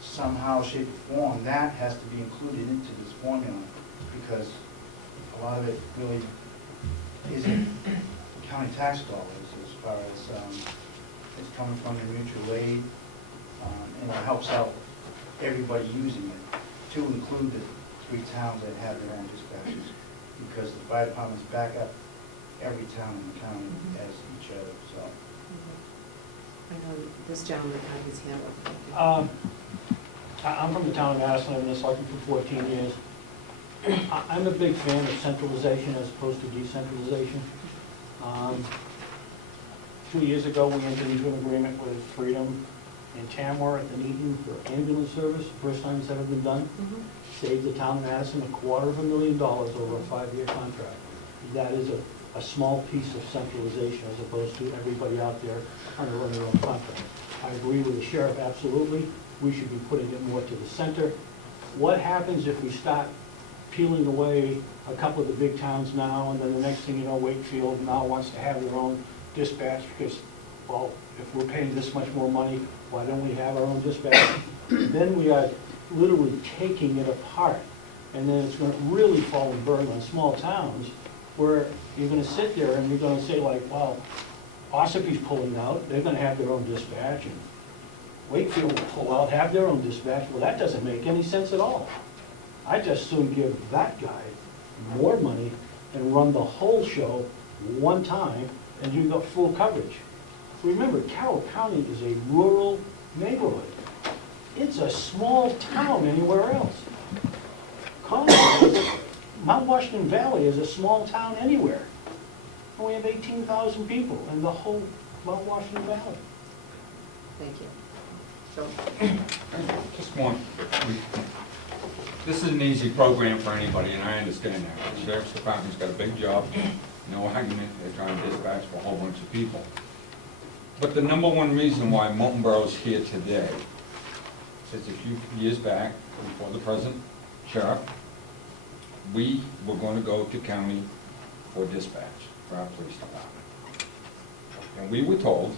somehow, shape, or form, that has to be included into this formula, because a lot of it really isn't county tax dollars as far as it's coming from the mutual aid, and it helps out everybody using it, to include the 3 towns that have their own dispatches, because the fire departments back up every town in the county as each other, so. I know this gentleman had his hand up. I'm from the town of Madison, I've been in Selectmen for 14 years. I'm a big fan of centralization as opposed to decentralization. 2 years ago, we entered into an agreement with Freedom and Tamworth at the Needham for ambulance service, first time it's ever been done. Saved the town of Madison $250,000 over a 5-year contract. That is a small piece of centralization as opposed to everybody out there trying to run their own contract. I agree with the sheriff, absolutely. We should be putting it more to the center. What happens if we start peeling away a couple of the big towns now, and then the next thing you know, Wakefield now wants to have their own dispatch because, well, if we're paying this much more money, why don't we have our own dispatch? Then we are literally taking it apart, and then it's going to really fall and burn on small towns where you're going to sit there and you're going to say like, well, Ossipee's pulling out, they're going to have their own dispatch, and Wakefield will pull out, have their own dispatch. Well, that doesn't make any sense at all. I just soon give that guy more money and run the whole show one time, and you got full coverage. Remember, Carroll County is a rural neighborhood. It's a small town anywhere else. Conway, Mount Washington Valley is a small town anywhere. And we have 18,000 people in the whole Mount Washington Valley. Thank you. So, Just one. This is an easy program for anybody, and I understand that. The Sheriff's Department's got a big job, no argument, they're trying to dispatch for a whole bunch of people. But the number one reason why Moultonboro's here today is a few years back, before the present sheriff, we were going to go to county for dispatch for our police department. And we were told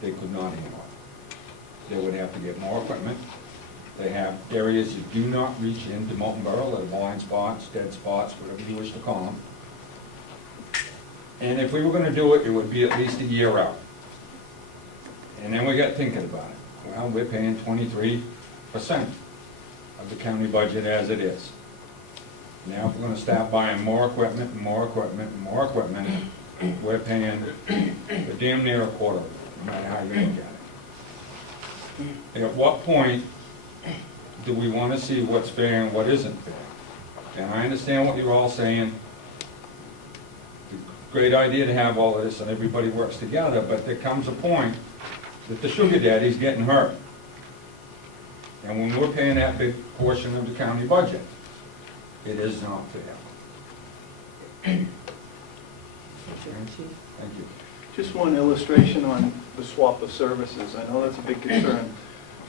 they could not handle it. They would have to get more equipment. They have areas you do not reach into Moultonboro, like blind spots, dead spots, whatever you wish to call them. And if we were going to do it, it would be at least a year out. And then we got thinking about it. Well, we're paying 23% of the county budget as it is. Now, if we're going to start buying more equipment, and more equipment, and more equipment, we're paying damn near a quarter, no matter how you look at it. At what point do we want to see what's fair and what isn't fair? And I understand what you're all saying. It's a great idea to have all of this and everybody works together, but there comes a point that the sugar daddy's getting hurt. And when we're paying that big portion of the county budget, it is not fair. Thank you. Just one illustration on the swap of services. I know that's a big concern.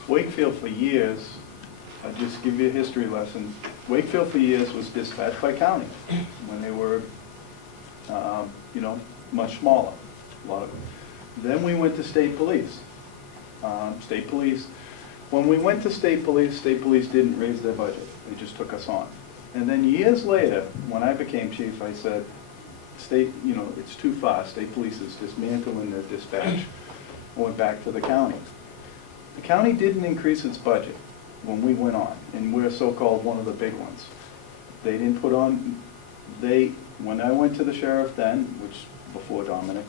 Wakefield for years, I'll just give you a history lesson. Wakefield for years was dispatched by county when they were, much smaller, a lot of them. Then we went to state police. When we went to state police didn't raise their budget. They just took us on. And then years later, when I became chief, I said, state, it's too far. State police is dismantling their dispatch. I went back to the county. The county didn't increase its budget when we went on, and we're so-called one of the big ones. They didn't put on, when I went to the sheriff then, which before Domenic,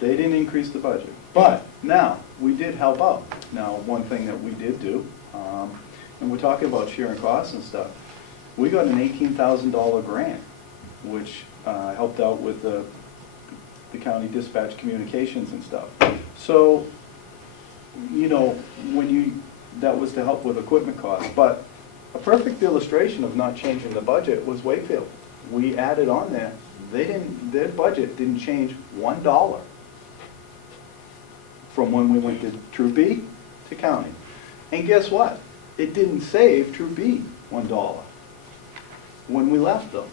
they didn't increase the budget. But now, we did help out. Now, one thing that we did do, and we're talking about sharing costs and stuff, we got an $18,000 grant, which helped out with the county dispatch communications and stuff. So you know, that was to help with equipment costs. But a perfect illustration of not changing the budget was Wakefield. We added on there, their budget didn't change $1 from when we went to Troop B to county. And guess what? It didn't save Troop B $1 when we left them.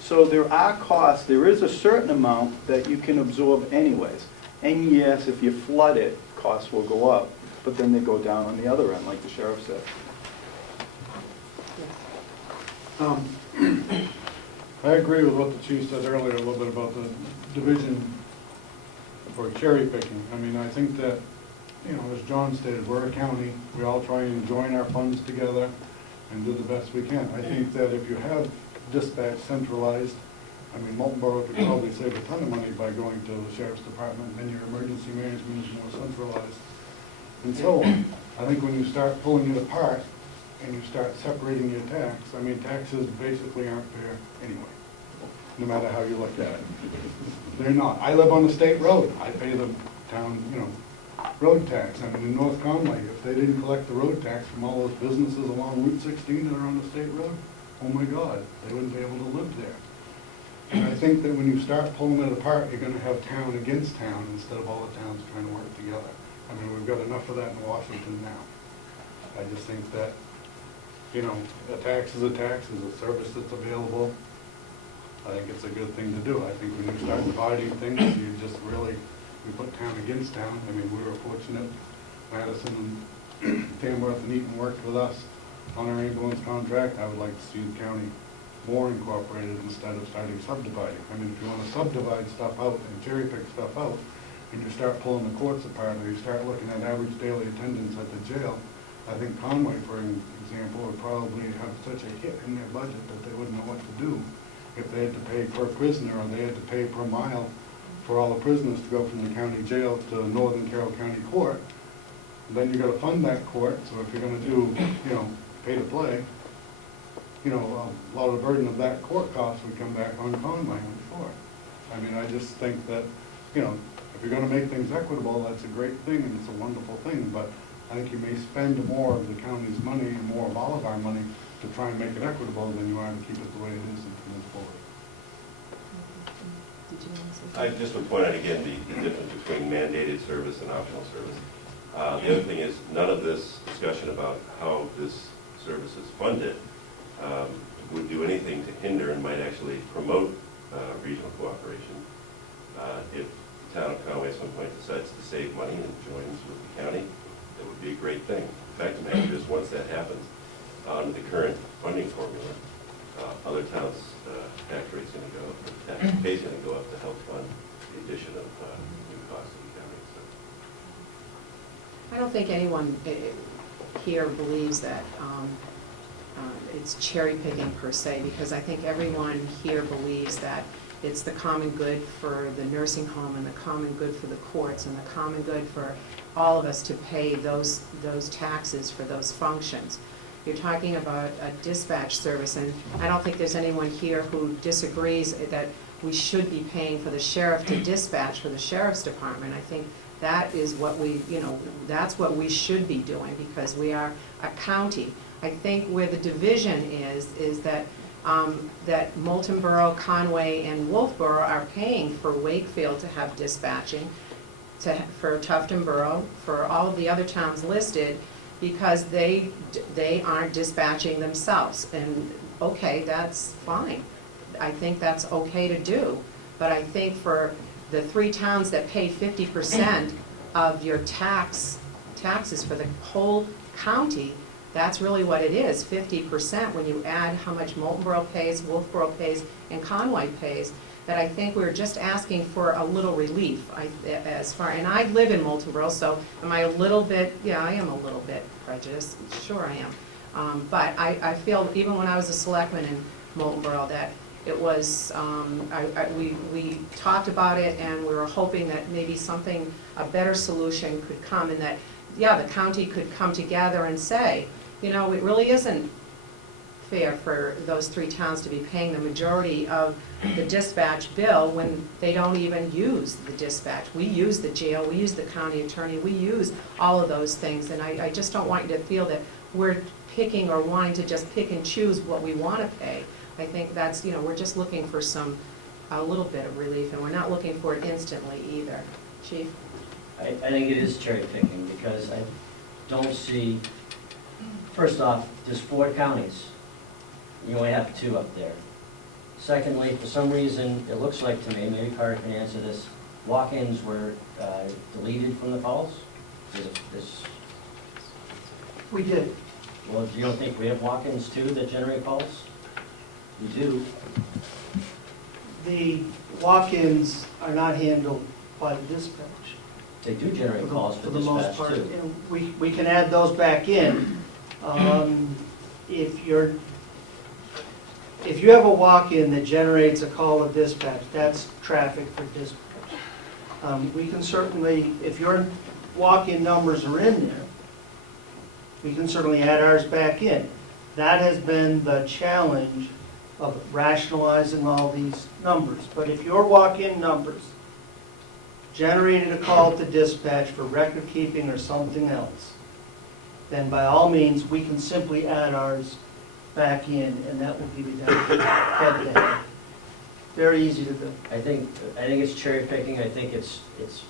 So there are costs, there is a certain amount that you can absorb anyways. And yes, if you flood it, costs will go up, but then they go down on the other end, like the sheriff said. I agree with what the chief said earlier, a little bit about the division for cherry picking. I mean, I think that, you know, as John stated, we're a county, we all try and join our funds together and do the best we can. I think that if you have dispatch centralized, I mean, Moultonboro could probably save a ton of money by going to the sheriff's department, and your emergency management is more centralized, and so on. I think when you start pulling it apart, and you start separating your tax, I mean, taxes basically aren't fair anyway, no matter how you look at it. They're not. I live on a state road. I pay the town, you know, road tax. I mean, in North Conway, if they didn't collect the road tax from all those businesses along Route 16 that are on the state road, oh my God, they wouldn't be able to live there. And I think that when you start pulling it apart, you're gonna have town against town instead of all the towns trying to work together. I mean, we've got enough of that in Washington now. I just think that, you know, a tax is a tax, is a service that's available. I think it's a good thing to do. I think when you start dividing things, you just really, we put town against town. I mean, we were fortunate, Madison and Tamworth and Eaton worked with us on our ambulance contract. I would like to see the county more incorporated instead of starting subdividing. I mean, if you want to subdivide stuff out and cherry pick stuff out, and you start pulling the courts apart, or you start looking at average daily attendance at the jail, I think Conway, for example, would probably have such a hit in their budget that they wouldn't know what to do if they had to pay per prisoner, or they had to pay per mile for all the prisoners to go from the county jail to Northern Carroll County Court. Then you got to fund that court, so if you're going to do, you know, pay to play, you know, a lot of the burden of that court cost would come back on Conway, I'm sure. I mean, I just think that, you know, if you're going to make things equitable, that's a great thing and it's a wonderful thing, but I think you may spend more of the county's money and more of all of our money to try and make it equitable than you are to keep it the way it is and to move forward. I just would point out again the difference between mandated service and optional service. The other thing is, none of this discussion about how this service is funded would do anything to hinder and might actually promote regional cooperation. If the town of Conway at some point decides to save money and joins with the county, that would be a great thing. The fact of the matter is, once that happens, on the current funding formula, other towns' tax rate's going to go up, the tax pay's going to go up to help fund the addition of new costs to the county. So. I don't think anyone here believes that it's cherry picking per se, because I think everyone here believes that it's the common good for the nursing home and the common good for the courts and the common good for all of us to pay those taxes for those functions. You're talking about a dispatch service, and I don't think there's anyone here who disagrees that we should be paying for the sheriff to dispatch for the sheriff's department. I think that is what we, you know, that's what we should be doing because we are a county. I think where the division is that that Moultonboro, Conway, and Wolfboro are paying for Wakefield to have dispatching, for Tuftonboro, for all of the other towns listed, because they aren't dispatching themselves. And okay, that's fine. I think that's okay to do. But I think for the 3 towns that pay 50% of your taxes for the whole county, that's really what it is, 50% when you add how much Moultonboro pays, Wolfboro pays, and Conway pays, that I think we're just asking for a little relief and I live in Moultonboro, so am I a little bit, yeah, I am a little bit prejudiced, sure I am. But I feel, even when I was a selectman in Moultonboro, that it was, we talked about it and we were hoping that maybe something, a better solution could come, and that, yeah, the county could come together and say, you know, it really isn't fair for those three towns to be paying the majority of the dispatch bill when they don't even use the dispatch. We use the jail, we use the county attorney, we use all of those things, and I just don't want you to feel that we're picking or wanting to just pick and choose what we want to pay. I think that's, we're just looking for a little bit of relief, and we're not looking for it instantly either. Chief? I think it is cherry picking, because I don't see, first off, there's 4 counties. You only have 2 up there. Secondly, for some reason, it looks like to me, maybe Carter can answer this, walk-ins were deleted from the calls? We did. Well, you don't think we have walk-ins too that generate calls? We do. The walk-ins are not handled by the dispatch. They do generate calls for the most dispatch part. too. And we can add those back in. If you have a walk-in that generates a call to dispatch, that's traffic for dispatch. We can certainly, if your walk-in numbers are in there, we can certainly add ours back in. That has been the challenge of rationalizing all these numbers. But if your walk-in numbers generated a call to dispatch for record keeping or something else, then by all means, we can simply add ours back in, and that will give you that head to head. Very easy to do. I think it's cherry picking. I think it's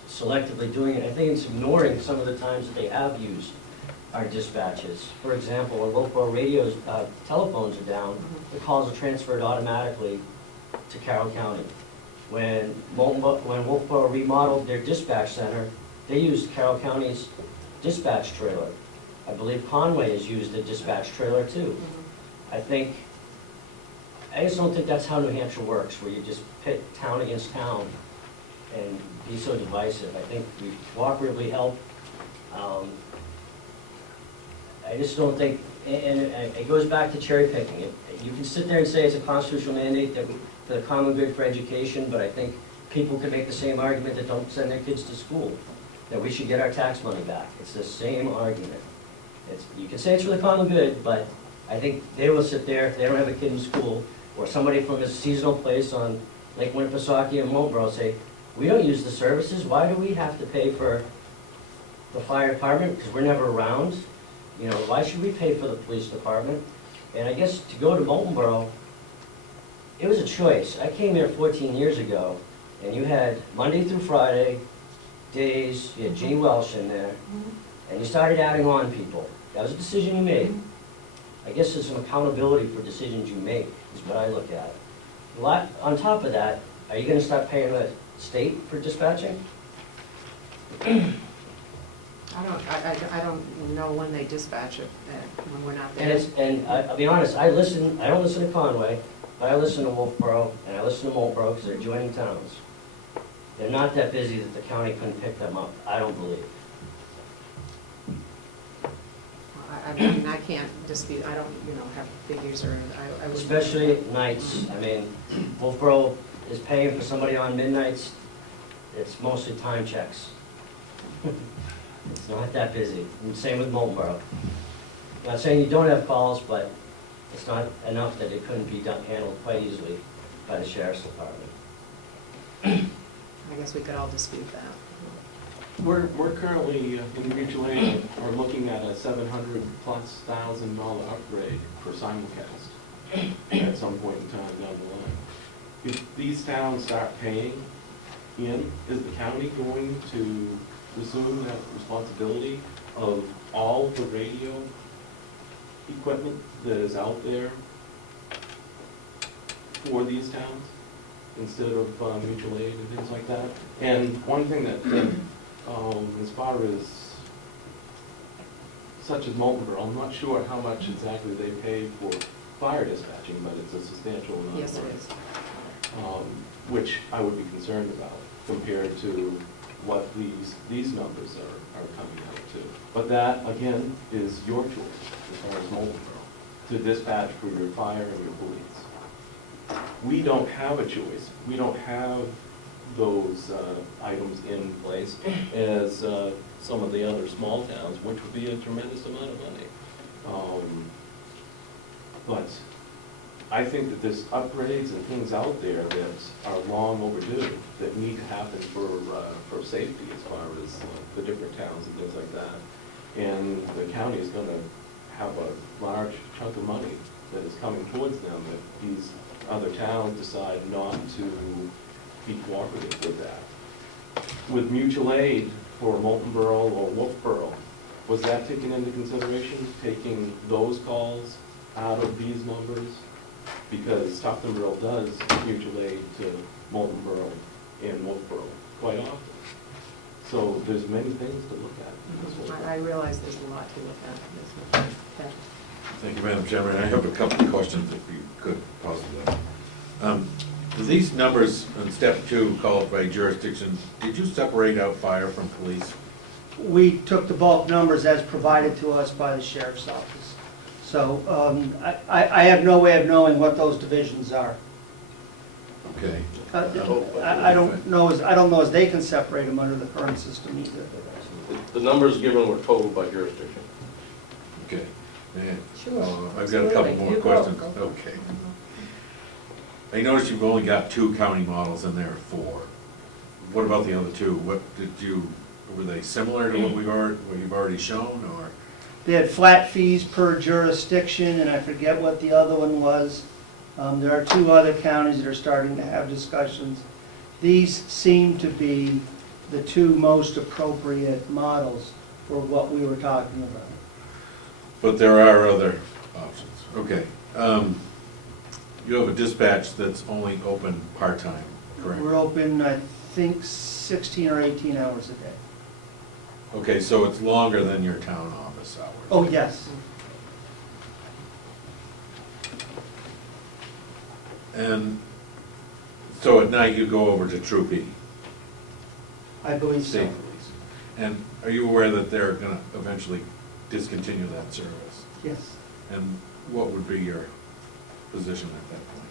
selectively doing it. I think it's ignoring some of the times that they have used our dispatches. For example, when Moultonboro radios, telephones are down, the calls are transferred automatically to Carroll County. When Moultonboro remodeled their dispatch center, they used Carroll County's dispatch trailer. I believe Conway has used the dispatch trailer too. I just don't think that's how New Hampshire works, where you just pit town against town and be so divisive. I think we cooperatively help. I just don't think, and it goes back to cherry picking. You can sit there and say it's a constitutional mandate that for the common good for education, but I think people can make the same argument that don't send their kids to school, that we should get our tax money back. It's the same argument. You can say it's for the common good, but I think they will sit there, if they don't have a kid in school, or somebody from a seasonal place on Lake Winnipesaukee and Moultonboro say, we don't use the services, why do we have to pay for the fire department, because we're never around? Why should we pay for the police department? And I guess to go to Moultonboro, it was a choice. I came here 14 years ago, and you had Monday through Friday days, you had Ginny Welsh in there, and you started adding on people. That was a decision you made. I guess there's some accountability for decisions you make, is what I look at. On top of that, are you gonna start paying the state for dispatching? I don't know when they dispatch it, when we're not there. And I'll be honest, I don't listen to Conway, but I listen to Wolfboro, and I listen to Moultonboro, because they're adjoining towns. They're not that busy that the county couldn't pick them up, I don't believe. I mean, I can't dispute, I don't, have figures or, I would. Especially at nights. I mean, Wolfboro is paying for somebody on midnights. It's mostly time checks. It's not that busy. And same with Moultonboro. I'm not saying you don't have calls, but it's not enough that it couldn't be handled quite easily by the sheriff's department. I guess we could all dispute that. We're currently in mutual aid, are looking at a $700,000+ upgrade for simulcast at some point in time down the line. If these towns start paying in, is the county going to assume that responsibility of all the radio equipment that is out there for these towns instead of mutual aid and things like that? And one thing that as far as such as Moultonboro, I'm not sure how much exactly they pay for fire dispatching, but it's a substantial amount. Yes, it is. Which I would be concerned about compared to what these numbers are coming out to. But that, again, is your choice as far as Moultonboro, to dispatch for your fire and your police. We don't have a choice. We don't have those items in place as some of the other small towns, which would be a tremendous amount of money. But I think that there's upgrades and things out there that are long overdue, that need to happen for safety as far as the different towns and things like that. And the county is gonna have a large chunk of money that is coming towards them if these other towns decide not to be cooperative with that. With mutual aid for Moultonboro or Wolfboro, was that taken into consideration, taking those calls out of these numbers? Because Tuftonboro does mutual aid to Moultonboro and Wolfboro quite often. So there's many things to look at in this whole thing. I realize there's a lot to look at. Okay. Thank you, Madam Chairman. I have a couple of questions if you could possibly. Do these numbers in step 2 called by jurisdiction, did you separate out fire from police? We took the bulk numbers as provided to us by the sheriff's office. So I have no way of knowing what those divisions are. Okay. I don't know as they can separate them under the current system either. The numbers given were totaled by jurisdiction. Okay. And, Sure. I've got a couple more You go. questions. Go. Okay. I noticed you've only got 2 county models in there, 4. What about the other 2? Were they similar to what you've already shown, or? They had flat fees per jurisdiction, and I forget what the other one was. There are 2 other counties that are starting to have discussions. These seem to be the 2 most appropriate models for what we were talking about. But there are other options. Okay. You have a dispatch that's only open part-time, correct? We're open, I think, 16 or 18 hours a day. Okay, so it's longer than your town office hours. Oh, yes. And so at night you go over to Troop E, I believe so. State Police. And are you aware that they're gonna eventually discontinue that service? Yes. And what would be your position at that point?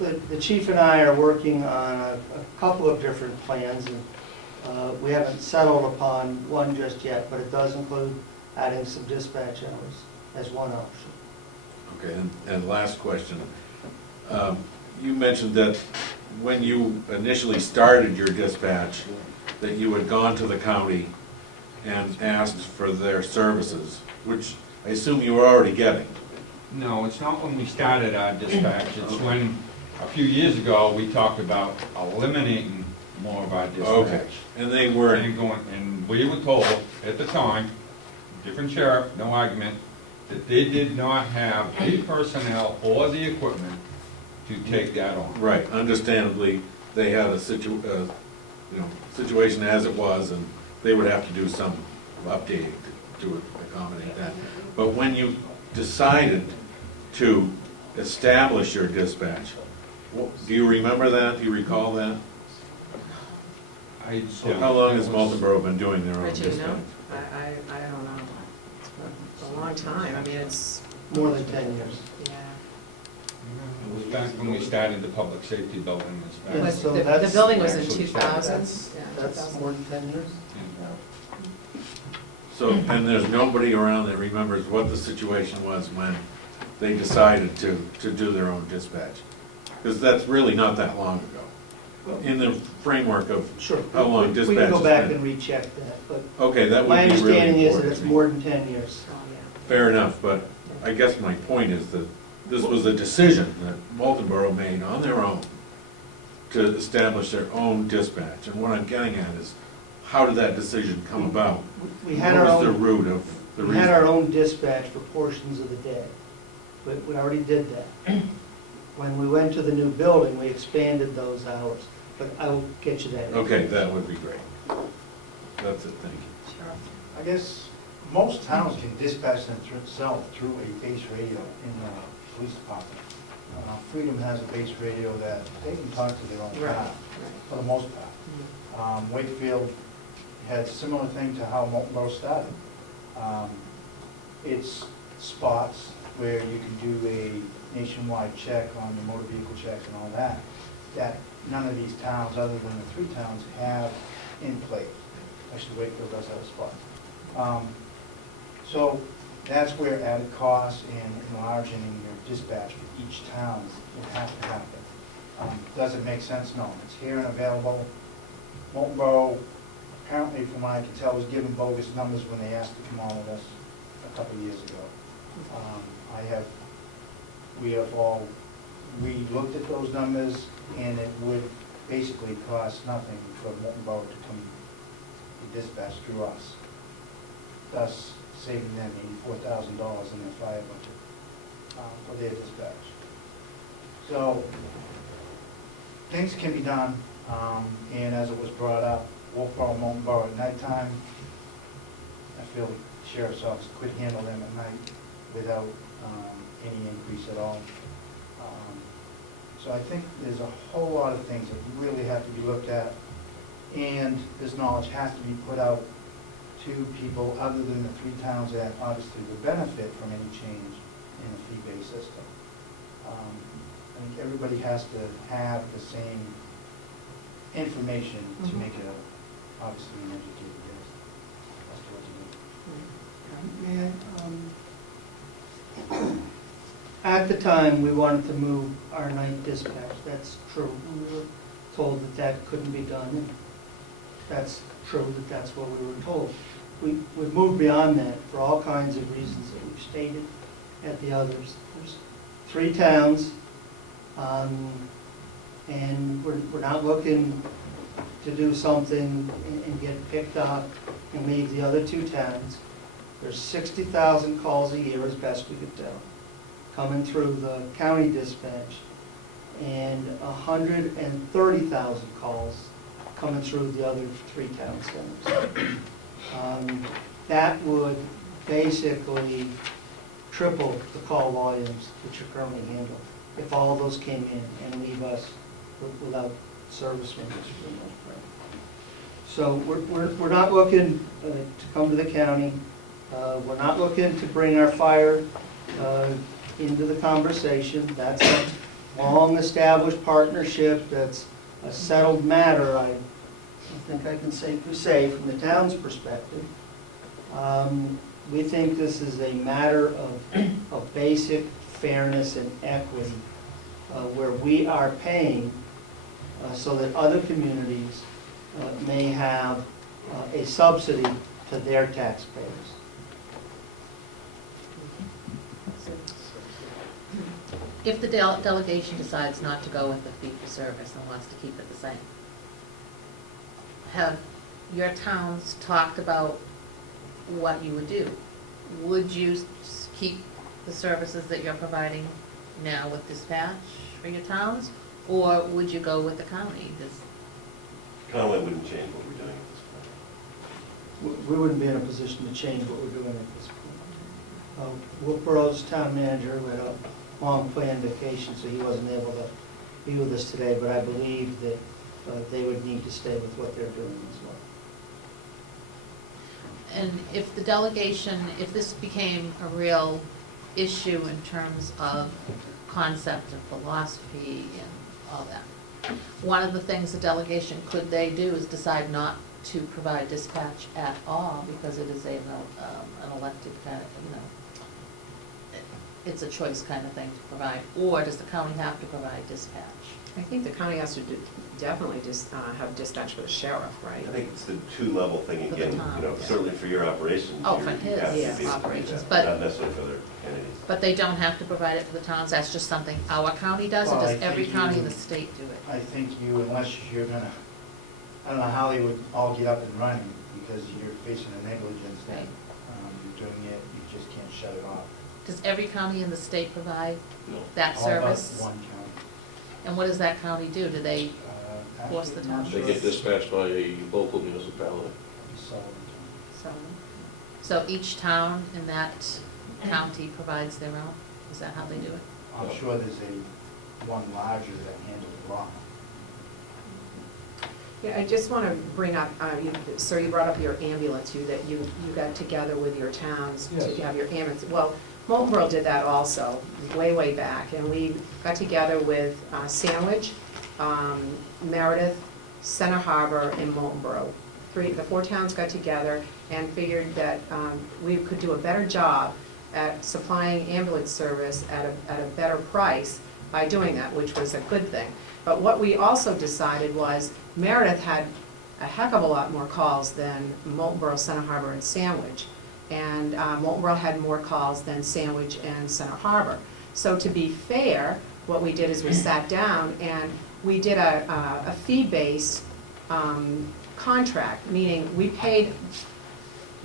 Well, the chief and I are working on a couple of different plans, and we haven't settled upon one just yet, but it does include adding some dispatch hours as one option. Okay, and last question. You mentioned that when you initially started your dispatch, that you had gone to the county and asked for their services, which I assume you were already getting. No, it's not when we started our dispatch, it's when, a few years ago, we talked about eliminating more of our Okay, dispatch. and they were, And we were told, at the time, different sheriff, no argument, that they did not have the personnel or the equipment to take that on. right, understandably, they had a situation as it was, and they would have to do some updating to accommodate that. But when you decided to establish your dispatch, do you remember that? Do you recall that? I How long has Moultonboro been doing their own Richie, dispatch? no? I don't know. It's a long time. I mean, it's, More than 10 years. yeah. It was back when we started the public safety building. It Yeah, was, so the that's- building was in Actually, 2000. That's, Yeah, that's 2000. more than 10 years. So, and there's nobody around that remembers what the situation was when they decided to do their own dispatch? Because that's really not that long ago, in the framework of Sure. how long dispatch We can go has back been. and recheck that, but Okay, that my would be really understanding is that important it's to me. more than 10 years. Oh, yeah. Fair enough, but I guess my point is that this was a decision that Moultonboro made on their own to establish their own dispatch. And what I'm getting at is, how did that decision come about? We had our What was the own, root of the we had our reason? own dispatch for portions of the day, but we already did that. When we went to the new building, we expanded those hours, but I will get you that. Okay, that would be great. That's it, thank you. Sure. I guess most towns can dispatch themselves through a base radio in the police department. Freedom has a base radio that they can talk to their own Right, staff, right. for the most part. Wakefield had a similar thing to how Moultonboro started. It's spots where you can do a nationwide check on the motor vehicle checks and all that, that none of these towns, other than the 3 towns, have in place. Actually, Wakefield does have a spot. So That's where added costs and enlarging your dispatch for each town will have to happen. Does it make sense? No. It's here and available. Moultonboro, apparently from what I can tell, was given bogus numbers when they asked to come on with us a couple of years ago. We looked at those numbers, and it would basically cost nothing for Moultonboro to come dispatch through us, thus saving them $84,000 in their fire budget for their dispatch. So things can be done, and as it was brought up, Wolfboro, Moultonboro at nighttime, I feel the sheriff's office could handle them at night without any increase at all. So I think there's a whole lot of things that really have to be looked at, and this knowledge has to be put out to people other than the three towns that obviously would benefit from any change in the fee-based system. I think everybody has to have the same information to make it obviously an educated guess as to what to do. May I, at the time, we wanted to move our night dispatch, that's true. We were told that that couldn't be done, and that's true that that's what we were told. We've moved beyond that for all kinds of reasons that we've stated at the others. There's 3 towns, and we're not looking to do something and get picked up and leave the other 2 towns. There's 60,000 calls a year, as best we could tell, coming through the county dispatch, and 130,000 calls coming through the other 3 town centers. That would basically triple the call volumes which are currently handled if all those came in and leave us without service members for the most part. So we're not looking to come to the county. We're not looking to bring our fire into the conversation. That's a long-established partnership. That's a settled matter, I think I can safely say, from the town's perspective. We think this is a matter of basic fairness and equity, where we are paying so that other communities may have a subsidy to their taxpayers. If the delegation decides not to go with the fee-for-service and wants to keep it the same, have your towns talked about what you would do? Would you keep the services that you're providing now with dispatch for your towns, or would you go with the county? Conway wouldn't change what we're doing at this point. We wouldn't be in a position to change what we're doing at this point. Wolfboro's town manager had a long planned vacation, so he wasn't able to be with us today, but I believe that they would need to stay with what they're doing as well. And if the delegation, if this became a real issue in terms of concept and philosophy and all that, one of the things the delegation could they do is decide not to provide dispatch at all because it is an elected kind of, it's a choice kind of thing to provide, or does the county have to provide dispatch? I think the county has to definitely just have dispatch for the sheriff, right? I think it's the 2-level thing For the again, town, yeah. certainly for your operations. Oh, you for have his, to be yes, able to do operations, that, but- not necessarily for other entities. But they don't have to provide it for the towns, that's just something our county does, or Well, I does every think county you- in the state do it? I think you, unless you're gonna, I don't know how they would all get up and running, because you're facing a negligence that Right. you're doing it, you just can't shut it off. Does every county in the state provide No. that All but service? one county. And what does that county do? Do they, What's the Actually, I'm not town? They sure. get dispatched by a local municipality. Sullivan so each town in that county provides their own? Is that how they do it? County. I'm sure there's one larger that handles a lot. Yeah, I just want to bring up, sir, you brought up your ambulance, that you got together with your towns to Yes. have your ambulance. Well, Moultonboro did that also, way back, and we got together with Sandwich, Meredith, Center Harbor, and Moultonboro. The 4 towns got together and figured that we could do a better job at supplying ambulance service at a better price by doing that, which was a good thing. But what we also decided was Meredith had a heck of a lot more calls than Moultonboro, Center Harbor, and Sandwich. And Moultonboro had more calls than Sandwich and Center Harbor. So to be fair, what we did is we sat down and we did a fee-based contract, meaning we paid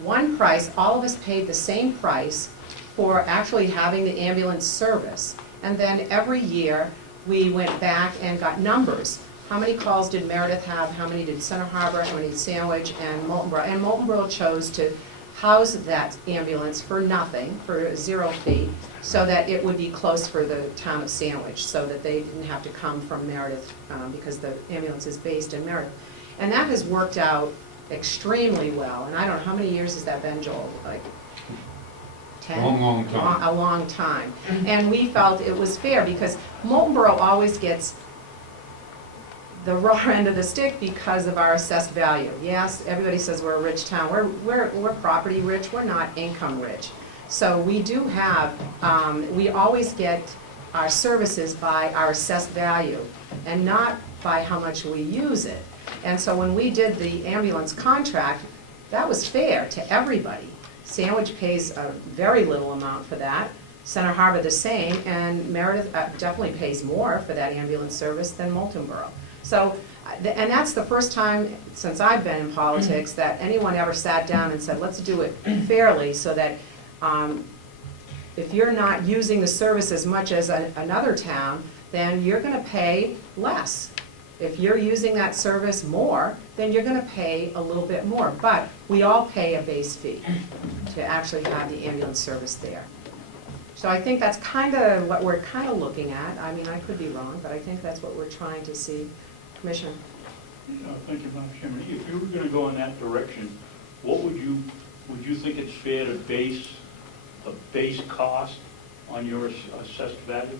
one price, all of us paid the same price for actually having the ambulance service. And then every year, we went back and got numbers. How many calls did Meredith have? How many did Center Harbor? How many did Sandwich and Moultonboro? And Moultonboro chose to house that ambulance for nothing, for 0 fee, so that it would be close for the town of Sandwich, so that they didn't have to come from Meredith, because the ambulance is based in Meredith. And that has worked out extremely well. And I don't know, how many years has that been, Joel? Like 10? Long time. A long time. And we felt it was fair, because Moultonboro always gets the raw end of the stick because of our assessed value. Yes, everybody says we're a rich town. We're property rich, we're not income rich. So we do have, we always get our services by our assessed value and not by how much we use it. And so when we did the ambulance contract, that was fair to everybody. Sandwich pays a very little amount for that, Center Harbor the same, and Meredith definitely pays more for that ambulance service than Moultonboro. So, and that's the first time since I've been in politics that anyone ever sat down and said, let's do it fairly, so that if you're not using the service as much as another town, then you're gonna pay less. If you're using that service more, then you're gonna pay a little bit more. But we all pay a base fee to actually have the ambulance service there. So I think that's kind of what we're kind of looking at. I mean, I could be wrong, but I think that's what we're trying to see. Commissioner? Thank you, Madam Chairman. If you were gonna go in that direction, what would you think it's fair to base the base cost on your assessed value?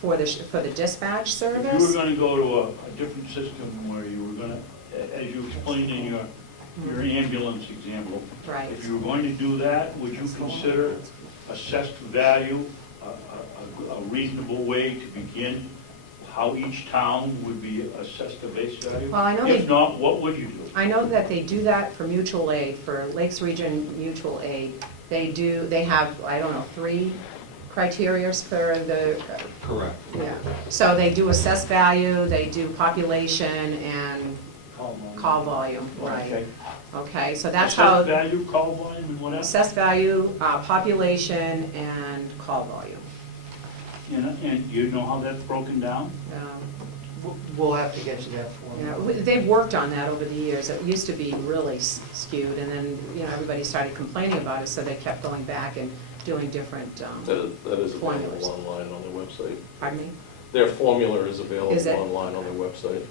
For the dispatch service? If you were gonna go to a different system where you were gonna, as you explained in your ambulance example, Right. if you were going to do that, would you consider assessed value a reasonable way to begin how each town would be assessed a base value? Well, I know If not, what would you do? I know that they do that for mutual aid, for Lakes Region Mutual Aid. They have, I don't know, 3 criterias for the, Correct. yeah. So they do assessed value, they do population and call volume, right? Okay. Okay, so that's how. Assessed value, call volume, and what else? Assessed value, population, and call volume. And you know how that's broken down? We'll have to get you that form. They've worked on that over the years. It used to be really skewed, and then, everybody started complaining about it, so they kept going back and doing different That is formulas. available online on their website. Pardon me? Their formula is available Is it? online on their website.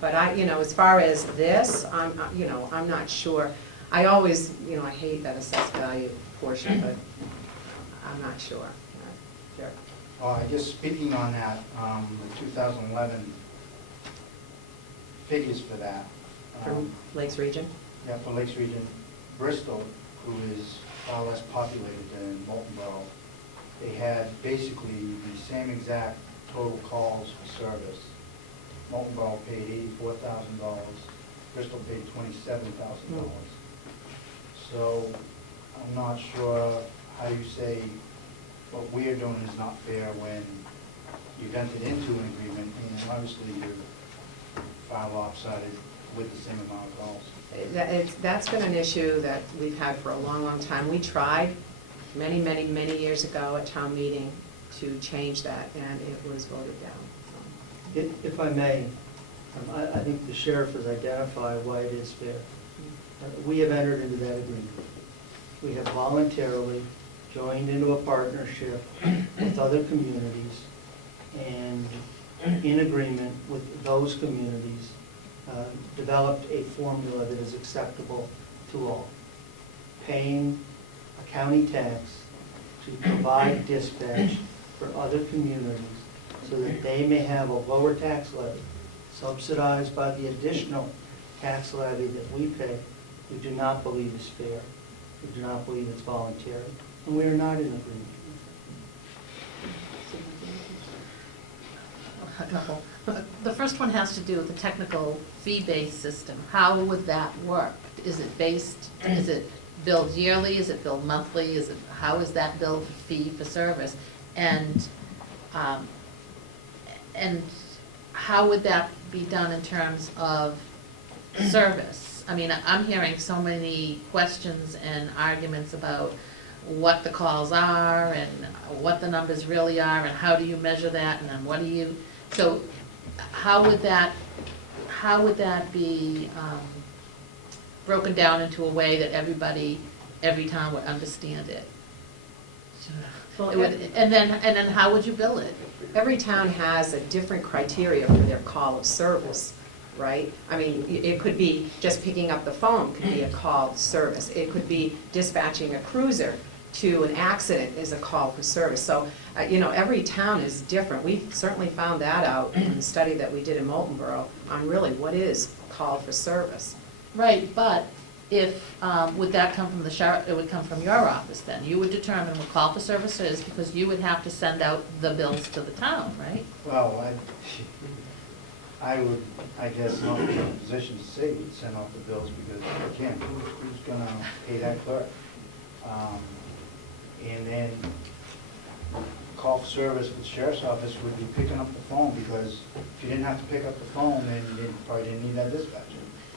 But as far as this, I'm not sure. I always, I hate that assessed value portion, but I'm not sure. Sure. Just speaking on that, the 2011 figures for that. From Lakes Region? Yeah, for Lakes Region. Bristol, who is far less populated than Moultonboro, they had basically the same exact total calls for service. Moultonboro paid $84,000, Bristol paid $27,000. So I'm not sure how you say what we're doing is not fair when you've entered into an agreement, and obviously you're far lopsided with the same amount of calls. That's been an issue that we've had for a long, long time. We tried many, many, many years ago at town meeting to change that, and it was voted down. If I may, I think the sheriff has identified why it is fair. We have entered into that agreement. We have voluntarily joined into a partnership with other communities, and in agreement with those communities, developed a formula that is acceptable to all. Paying a county tax to provide dispatch for other communities so that they may have a lower tax levy, subsidized by the additional tax levy that we pay we do not believe is fair, we do not believe it's voluntary, and we are not in agreement. A couple. The first one has to do with the technical fee-based system. How would that work? Is it billed yearly? Is it billed monthly? How is that billed for fee for service? And how would that be done in terms of service? I mean, I'm hearing so many questions and arguments about what the calls are and what the numbers really are and how do you measure that and then what do you, so how would that be broken down into a way that every town would understand it? Well, It would, and then how would you bill it? Every town has a different criteria for their call of service, right? I mean, it could be just picking up the phone could be a call of service. It could be dispatching a cruiser to an accident is a call for service. So, every town is different. We certainly found that out in the study that we did in Moultonboro on really what is call for service. Right, but if, would that come from the sheriff, it would come from your office then? You would determine what call for service is because you would have to send out the bills to the town, right? Well, I would, I guess, not be in a position to say we'd send off the bills because, again, who's gonna pay that clerk? And then call for service with the sheriff's office would be picking up the phone because if you didn't have to pick up the phone, then you probably didn't need that dispatcher.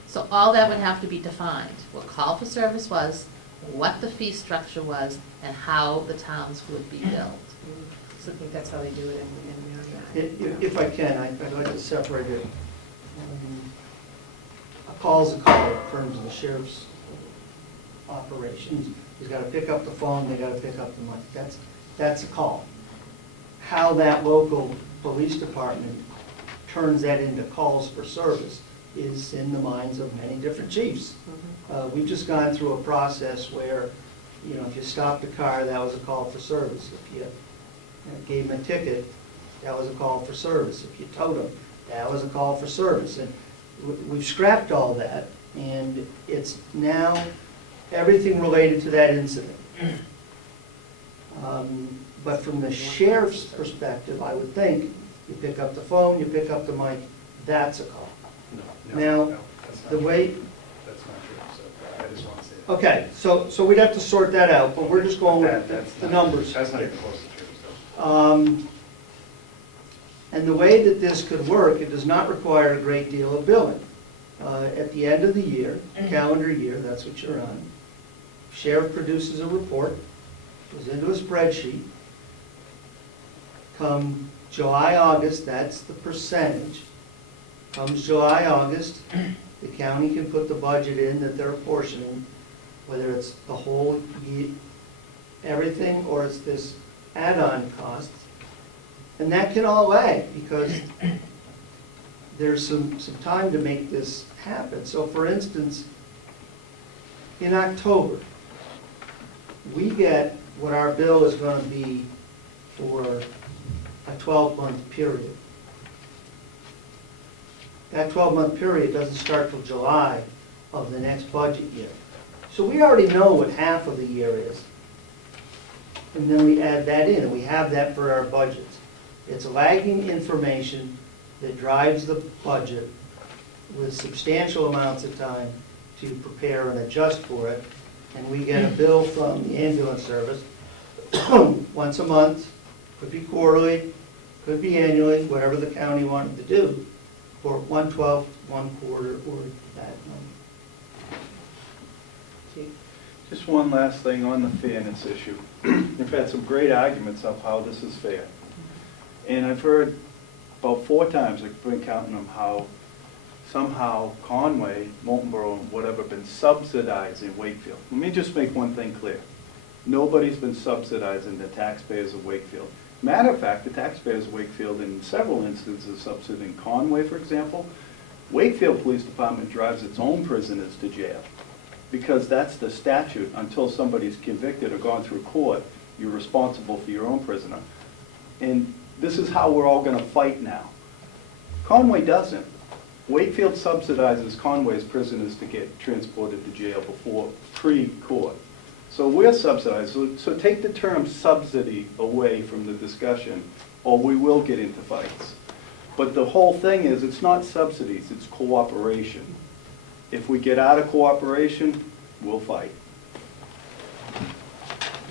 So all that would have to be defined, what call for service was, what the fee structure was, and how the towns would be billed. So I think that's how they do it in Merrimack. If I can, I'd like to separate it. A call is a call in terms of the sheriff's operations. He's got to pick up the phone, they got to pick up the money. That's a call. How that local police department turns that into calls for service is in the minds of many different chiefs. We've just gone through a process where, if you stopped a car, that was a call for service. If you gave him a ticket, that was a call for service. If you towed him, that was a call for service. And we've scrapped all that, and it's now everything related to that incident. But from the sheriff's perspective, I would think, you pick up the phone, you pick up the mic, that's a call. Now, the way... That's not true, so I just want to say. Okay, so we'd have to sort that out, but we're just going with the numbers. That's not even close to true, so. And the way that this could work, it does not require a great deal of billing. At the end of the year, calendar year, that's what you're on, sheriff produces a report, goes into a spreadsheet. Come July, August, that's the percentage. Comes July, August, the county can put the budget in that they're apportioning, whether it's the whole year, everything, or it's this add-on cost. And that can all lag because there's some time to make this happen. So for instance, in October, we get what our bill is going to be for a 12-month period. That 12-month period doesn't start till July of the next budget year. So we already know what half of the year is. And then we add that in, and we have that for our budgets. It's lagging information that drives the budget with substantial amounts of time to prepare and adjust for it. And we get a bill from the ambulance service once a month, could be quarterly, could be annually, whatever the county wanted to do, for 1/12, 1 quarter, or that month. Just one last thing on the fairness issue. You've had some great arguments of how this is fair. And I've heard about 4 times, I've been counting them, how somehow Conway, Moultonboro, and whatever, been subsidizing Wakefield. Let me just make one thing clear. Nobody's been subsidizing the taxpayers of Wakefield. Matter of fact, the taxpayers of Wakefield in several instances subsidizing Conway, for example. Wakefield Police Department drives its own prisoners to jail because that's the statute. Until somebody's convicted or gone through court, you're responsible for your own prisoner. And this is how we're all going to fight now. Conway doesn't. Wakefield subsidizes Conway's prisoners to get transported to jail before, pre-court. So we're subsidized, so take the term subsidy away from the discussion, or we will get into fights. But the whole thing is, it's not subsidies, it's cooperation. If we get out of cooperation, we'll fight.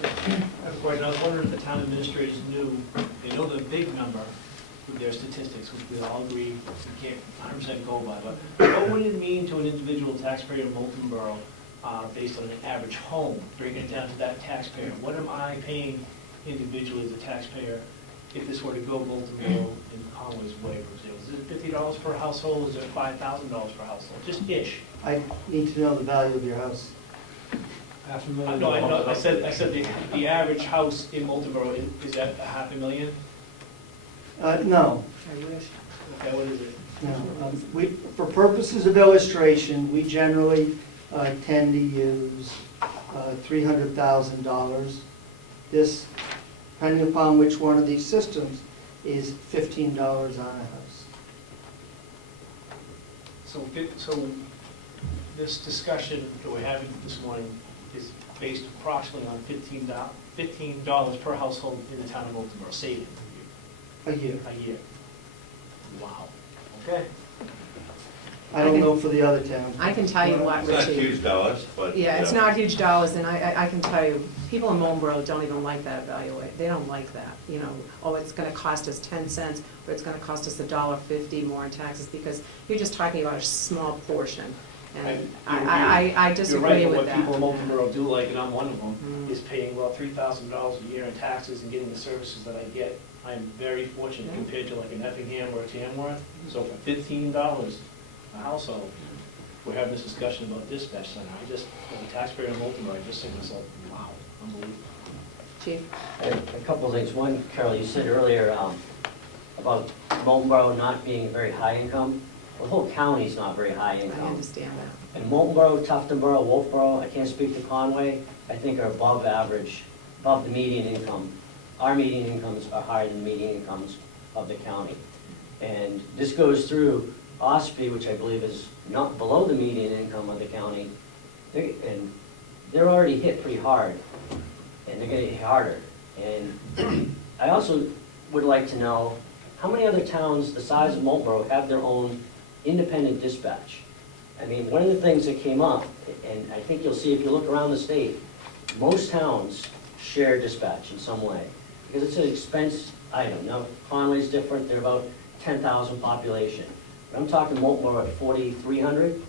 I was wondering if the town administrators knew, they know the big number with their statistics, which we all agree we can't 100% go by, but what would it mean to an individual taxpayer in Moultonboro based on an average home, bringing it down to that taxpayer? What am I paying individually as a taxpayer if this were to go Moultonboro in Conway's way, for example? Is it $50 per household, is it $5,000 per household, just ish? I need to know the value of your house. $500,000. No, I said the average house in Moultonboro, is that $500,000? No. I wish. Okay, what is it? No. For purposes of illustration, we generally tend to use $300,000. This, depending upon which one of these systems, is $15 on a house. So this discussion that we're having this morning is based approximately on $15 per household in the town of Moultonboro, saving A year. a year. Wow, okay. I don't know for the other towns. I can tell you what, It's not Richie. huge dollars, but. Yeah, you it's know. not huge dollars, and I can tell you, people in Moultonboro don't even like that evaluate. They don't like that, you know, oh, it's gonna cost us 10 cents, or it's gonna cost us $1.50 more in taxes, because you're just talking about a small portion. And I disagree with that. You're right, but what people in Moultonboro do like, and I'm one of them, is paying about $3,000 a year in taxes and getting the services that I get. I'm very fortunate compared to like an Effingham or a Tamworth. So for $15 a household, we're having this discussion about dispatch center. I just, as a taxpayer in Moultonboro, I just think to myself, wow, unbelievable. Chief? A couple of things. One, Carol, you said earlier about Moultonboro not being very high income. The whole county's not very high I income. understand that. And Moultonboro, Tuftonboro, Wolfboro, I can't speak to Conway, I think are above average, above the median income. Our median incomes are higher than the median incomes of the county. And this goes through Ossipee, which I believe is not below the median income of the county. And they're already hit pretty hard, and they're gonna hit harder. And I also would like to know, how many other towns the size of Moultonboro have their own independent dispatch? I mean, one of the things that came up, and I think you'll see if you look around the state, most towns share dispatch in some way, because it's an expense item. Now, Conway's different, they're about 10,000 population. But I'm talking Moultonboro at 4,300,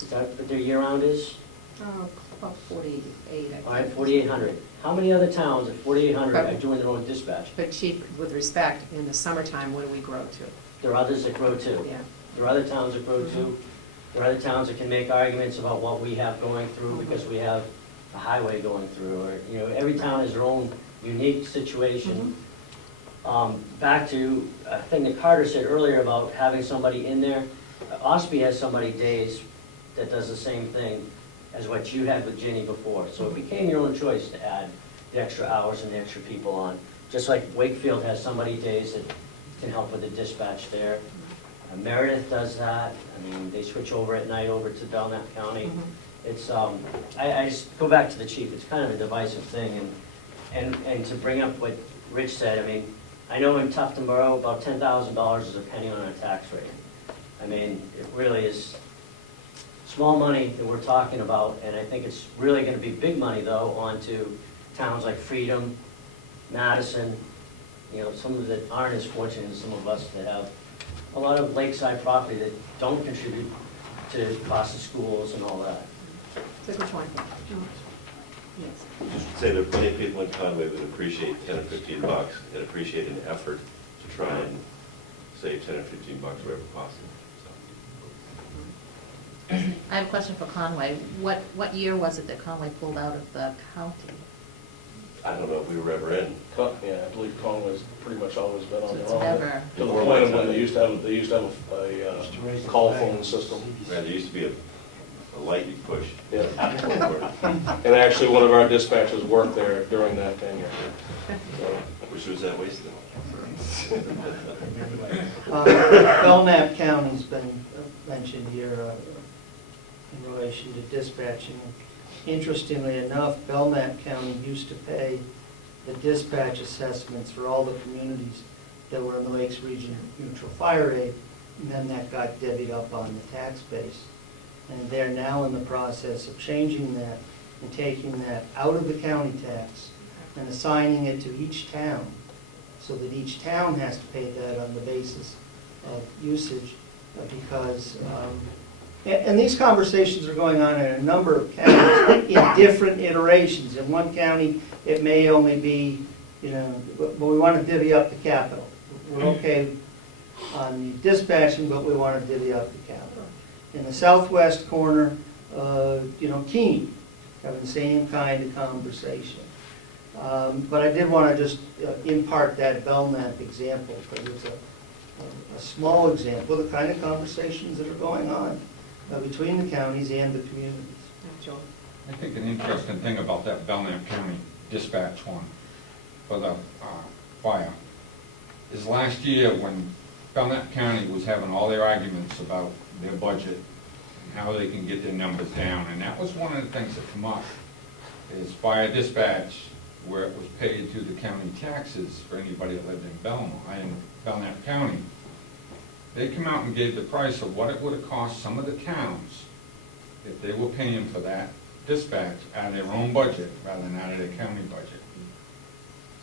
is that what their year-round is? Oh, about 48, I think. All right, 4,800. How many other towns at 4,800 are doing their own dispatch? But Chief, with respect, in the summertime, what do we grow to? There are others that grow too. Yeah. There are other towns that grow too. There are other towns that can make arguments about what we have going through because we have a highway going through, or, you know, every town has their own unique situation. Back to a thing that Carter said earlier about having somebody in there. Ossipee has somebody days that does the same thing as what you had with Ginny before. So it became your own choice to add the extra hours and the extra people on. Just like Wakefield has somebody days that can help with the dispatch there. Meredith does that. I mean, they switch over at night over to Belknap County. It's, I just go back to the chief, it's kind of a divisive thing, and to bring up what Rich said, I mean, I know in Tuftonboro, about $10,000 is a penny on our tax rate. I mean, it really is small money that we're talking about, and I think it's really gonna be big money, though, onto towns like Freedom, Madison, you know, some of that aren't as fortunate as some of us that have a lot of lakeside property that don't contribute to the cost of schools and all that. So which one? Yes. Just say there are plenty of people in Conway that appreciate 10 or 15 bucks and appreciate an effort to try and save 10 or 15 bucks wherever possible. I have a question for Conway. What year was it that Conway pulled out of the county? I don't know if we were ever in. Yeah, I believe Conway's pretty much always been So on it's their own. never, To the point of when they used to have a call phone system. Right, there used to be a light you push. Yeah. And actually, one of our dispatchers worked there during that tenure. So, Which was that wasted. Belknap County's been mentioned here in relation to dispatching. Interestingly enough, Belknap County used to pay the dispatch assessments for all the communities that were in the Lakes Region Neutral Fire Aid, and then that got divvied up on the tax base. And they're now in the process of changing that and taking that out of the county tax and assigning it to each town, so that each town has to pay that on the basis of usage, because, and these conversations are going on in a number of counties in different iterations. In one county, it may only be, but we want to divvy up the capital. We're okay on the dispatching, but we want to divvy up the capital. In the southwest corner, Keene, having the same kind of conversation. But I did want to just impart that Belknap example, because it's a small example of the kind of conversations that are going on between the counties and the communities. I think an interesting thing about that Belknap County dispatch one for the fire is last year when Belknap County was having all their arguments about their budget and how they can get their numbers down, and that was one of the things that come up, is fire dispatch, where it was paid through the county taxes for anybody that lived in Belknap County. They come out and gave the price of what it would have cost some of the towns if they were paying for that dispatch out of their own budget rather than out of their county budget.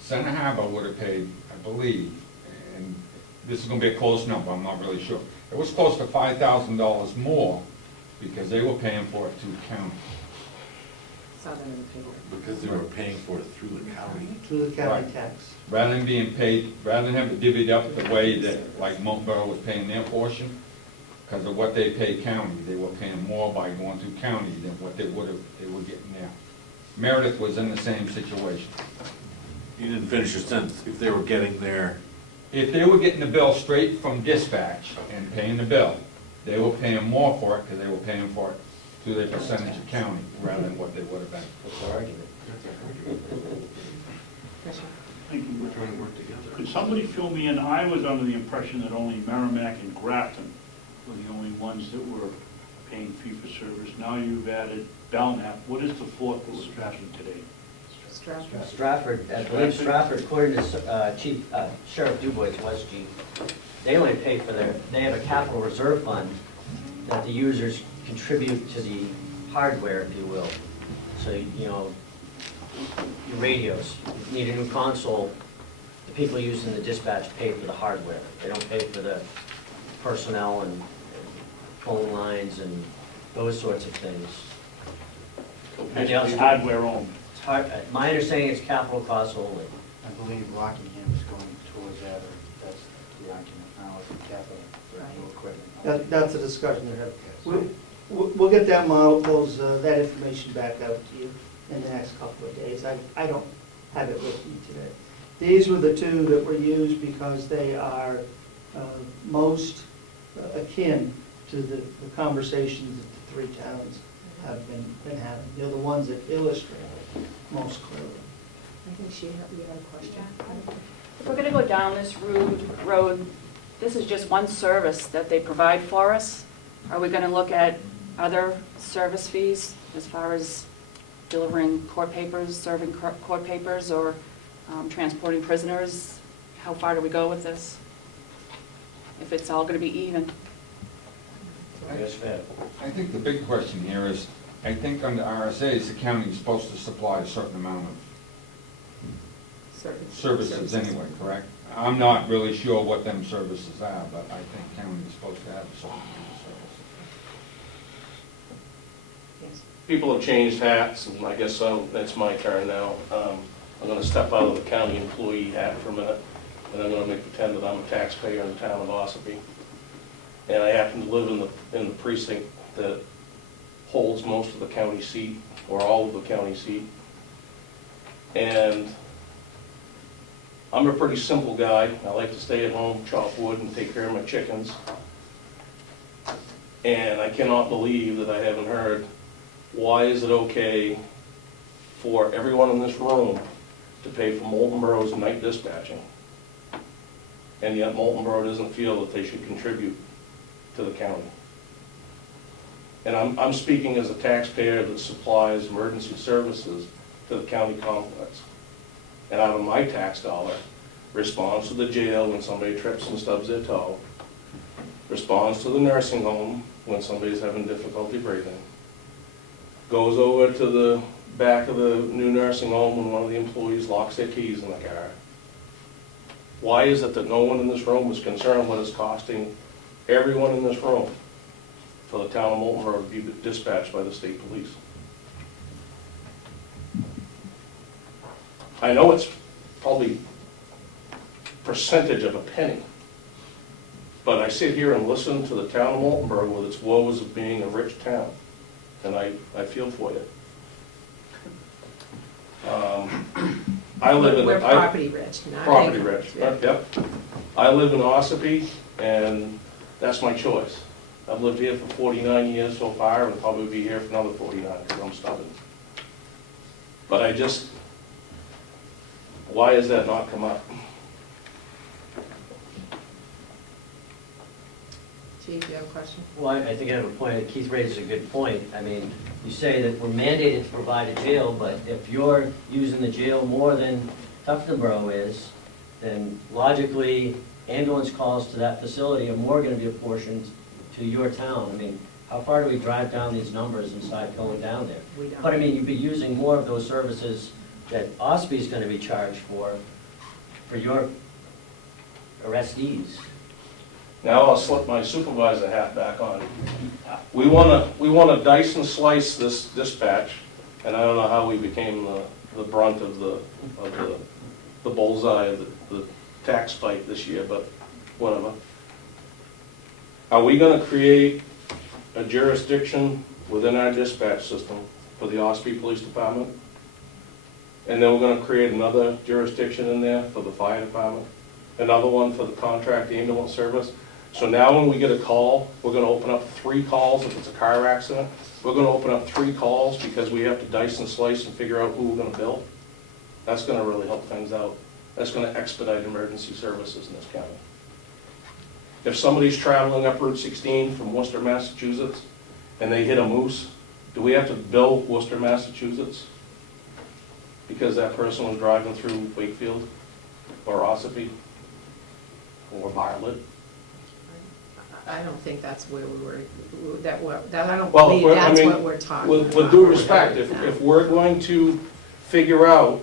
Center Harbor would have paid, I believe, and this is going to be a close number, I'm not really sure. It was close to $5,000 more because they were paying for it through the county. Because they were paying for it through the county. Through the county Right. tax. Rather than being paid, rather than having it divvied up the way that, like Moultonboro was paying their portion, because of what they pay county, they were paying more by going through county than what they were getting there. Meredith was in the same situation. You didn't finish your sentence. If they were getting their... If they were getting the bill straight from dispatch and paying the bill, they were paying more for it because they were paying for it through their percentage of county rather than what they would have been. What's the argument? Thank you. We're trying to work together. Could somebody fill me in? I was under the impression that only Merrimack and Grafton were the only ones that were paying fee-for-service. Now you've added Belknap. What is the fourth that was Grafton today? Stratford, I believe Stratford, according to Sheriff DuBois, was chief, they only pay for they have a capital reserve fund that the users contribute to the hardware, if you will. So, your radios, you need a new console, the people using the dispatch pay for the hardware. They don't pay for the personnel and phone lines and those sorts of things. It's hardware owned. My understanding is capital costs only. I believe Rockingham is going towards that, or that's the argument now, is the capital for new equipment. That's a discussion to have. We'll get that model, that information back out to you in the next couple of days. I don't have it with me today. These were the two that were used because they are most akin to the conversations that the three towns have been having. They're the ones that illustrate it most clearly. I think you had a question. If we're gonna go down this road, this is just one service that they provide for us. Are we gonna look at other service fees as far as delivering court papers, serving court papers, or transporting prisoners? How far do we go with this? If it's all gonna be even? Yes, ma'am. I think the big question here is, I think under RSA's, the county is supposed to supply a certain amount of services anyway, correct? I'm not really sure what them services are, but I think county is supposed to have a certain amount of services. Yes. People have changed hats, and I guess it's my turn now. I'm gonna step out of the county employee hat for a minute, and I'm gonna make pretend that I'm a taxpayer in the town of Ossipee. And I happen to live in the precinct that holds most of the county seat, or all of the county seat. And I'm a pretty simple guy. I like to stay at home, chop wood, and take care of my chickens. And I cannot believe that I haven't heard, why is it okay for everyone in this room to pay for Moultonboro's night dispatching? And yet Moultonboro doesn't feel that they should contribute to the county. And I'm speaking as a taxpayer that supplies emergency services to the county complex. And out of my tax dollar, responds to the jail when somebody trips and stubs their toe, responds to the nursing home when somebody's having difficulty breathing, goes over to the back of the new nursing home when one of the employees locks their keys in the car. Why is it that no one in this room is concerned what it's costing everyone in this room for the town of Moultonboro to be dispatched by the state police? I know it's probably percentage of a penny, but I sit here and listen to the town of Moultonboro with its woes of being a rich town, and I feel for you. I live in... We're property rich, not Property income. rich, yep. I live in Ossipee, and that's my choice. I've lived here for 49 years so far, and I'll probably be here for another 49 because I'm stubborn. But I just, why has that not come up? Chief, you have a question? Well, I think I have a point, Keith raises a good point. I mean, you say that we're mandated to provide a jail, but if you're using the jail more than Tuftonboro is, then logically, ambulance calls to that facility are more gonna be apportioned to your town. I mean, how far do we drive down these numbers and start going down there? We don't. But I mean, you'd be using more of those services that Ospree's gonna be charged for your arrestees. Now I'll slip my supervisor hat back on. We wanna dice and slice this dispatch, and I don't know how we became the brunt of the bullseye of the tax fight this year, but whatever. Are we gonna create a jurisdiction within our dispatch system for the Ossipee Police Department? And then we're gonna create another jurisdiction in there for the fire department? Another one for the contract ambulance service? So now when we get a call, we're gonna open up 3 calls if it's a car accident. We're gonna open up 3 calls because we have to dice and slice and figure out who we're gonna bill. That's gonna really help things out. That's gonna expedite emergency services in this county. If somebody's traveling up Route 16 from Worcester, Massachusetts, and they hit a moose, do we have to bill Worcester, Massachusetts? Because that person was driving through Wakefield, or Ossipee, or Bartlett? I don't think that's where we were, I don't Well, believe that's what we're talking about. With due respect, if we're going to figure out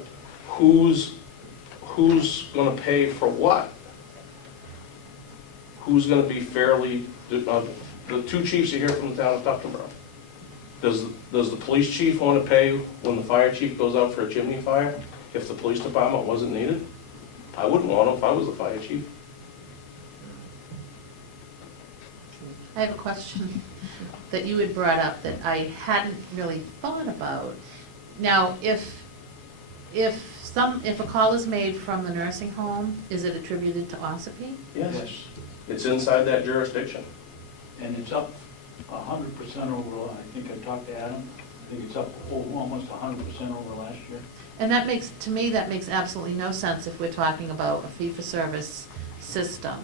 who's gonna pay for what, who's gonna be fairly, the 2 chiefs are here from the town of Tuftonboro. Does the police chief wanna pay when the fire chief goes out for a chimney fire if the police department wasn't needed? I wouldn't want to if I was the fire chief. I have a question that you had brought up that I hadn't really thought about. Now, if a call is made from the nursing home, is it attributed to Ossipee? Yes. It's inside that jurisdiction. And it's up 100% over, I think I talked to Adam, I think it's up almost 100% over last year. And that makes, to me, that makes absolutely no sense if we're talking about a fee-for-service system.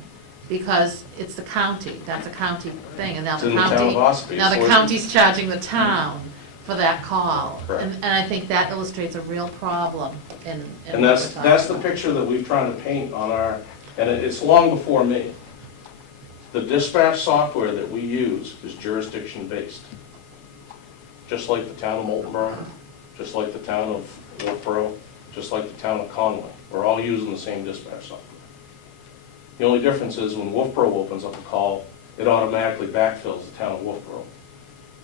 Because it's the county, that's a county thing, and now It's the in the town county, of Ossipee, now so the county's charging the town for that call. Correct. And I think that illustrates a real problem in And what that's we're the talking about. picture that we've tried to paint on our, and it's long before me. The dispatch software that we use is jurisdiction-based. Just like the town of Moultonboro, just like the town of Wolfboro, just like the town of Conway. We're all using the same dispatch software. The only difference is when Wolfboro opens up a call, it automatically backfills the town of Wolfboro.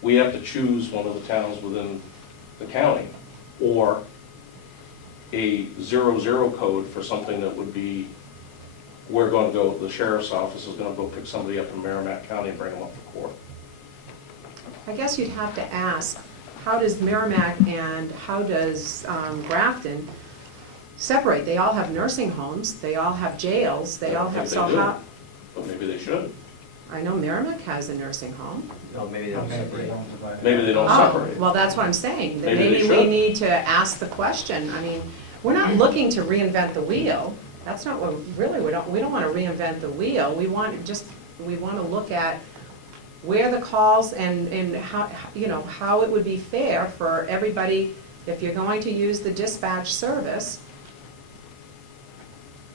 We have to choose one of the towns within the county, or a 00 code for something that would be, we're gonna go, the sheriff's office is gonna go pick somebody up in Merrimack County and bring them up to court. I guess you'd have to ask, how does Merrimack and how does Grafton separate? They all have nursing homes, they all have jails, they all have, If they so do, how, but maybe they should. I know Merrimack has a nursing home. No, maybe they don't separate. Maybe they don't Oh, separate. well, that's what I'm saying, that Maybe they maybe we should. need to ask the question. I mean, we're not looking to reinvent the wheel. That's not what, really, we don't wanna reinvent the wheel. We wanna look at where the calls and how, you know, how it would be fair for everybody, if you're going to use the dispatch service,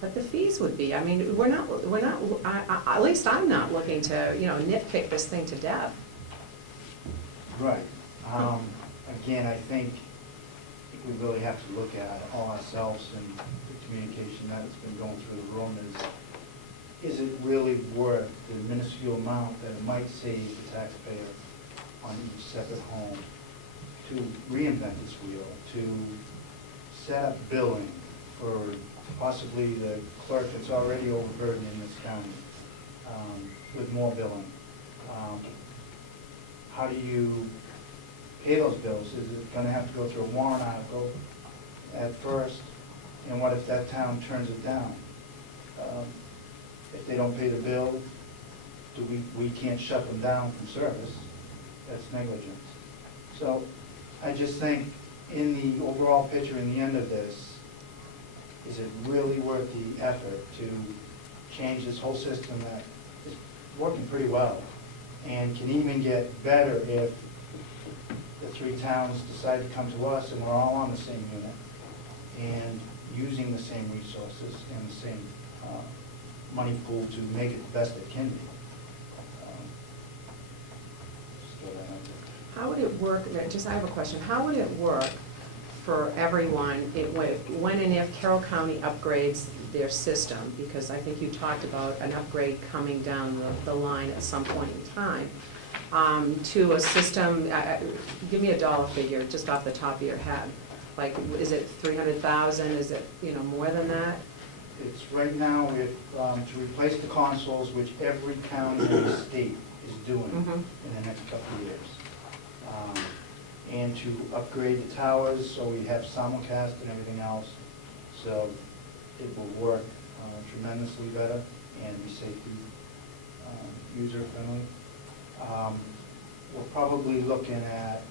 what the fees would be. I mean, we're not, at least I'm not looking to, you know, nitpick this thing to death. Right. Again, I think we really have to look at all ourselves and the communication that has been going through the room is it really worth the minuscule amount that it might save the taxpayer on each separate home to reinvent this wheel, to set up billing for possibly the clerk that's already overburdened in this county with more billing? How do you pay those bills? Is it going to have to go through a warrant article at first? And what if that town turns it down? If they don't pay the bill, we can't shut them down from service. That's negligence. So I just think in the overall picture, in the end of this, is it really worth the effort to change this whole system that is working pretty well and can even get better if the three towns decide to come to us and we're all on the same unit and using the same resources and the same money pool to make it the best it can be. Just throw that out there. How would it work, I have a question, how would it work for everyone when and if Carroll County upgrades their system? Because I think you talked about an upgrade coming down the line at some point in time, to a system, give me a dollar figure just off the top of your head. Like, is it 300,000, is it, you know, more than that? It's right now, to replace the consoles, which every county in the state is doing in the next couple of years. And to upgrade the towers so we have simulcast and everything else, so it will work tremendously better and be safety, user-friendly. We're probably looking at,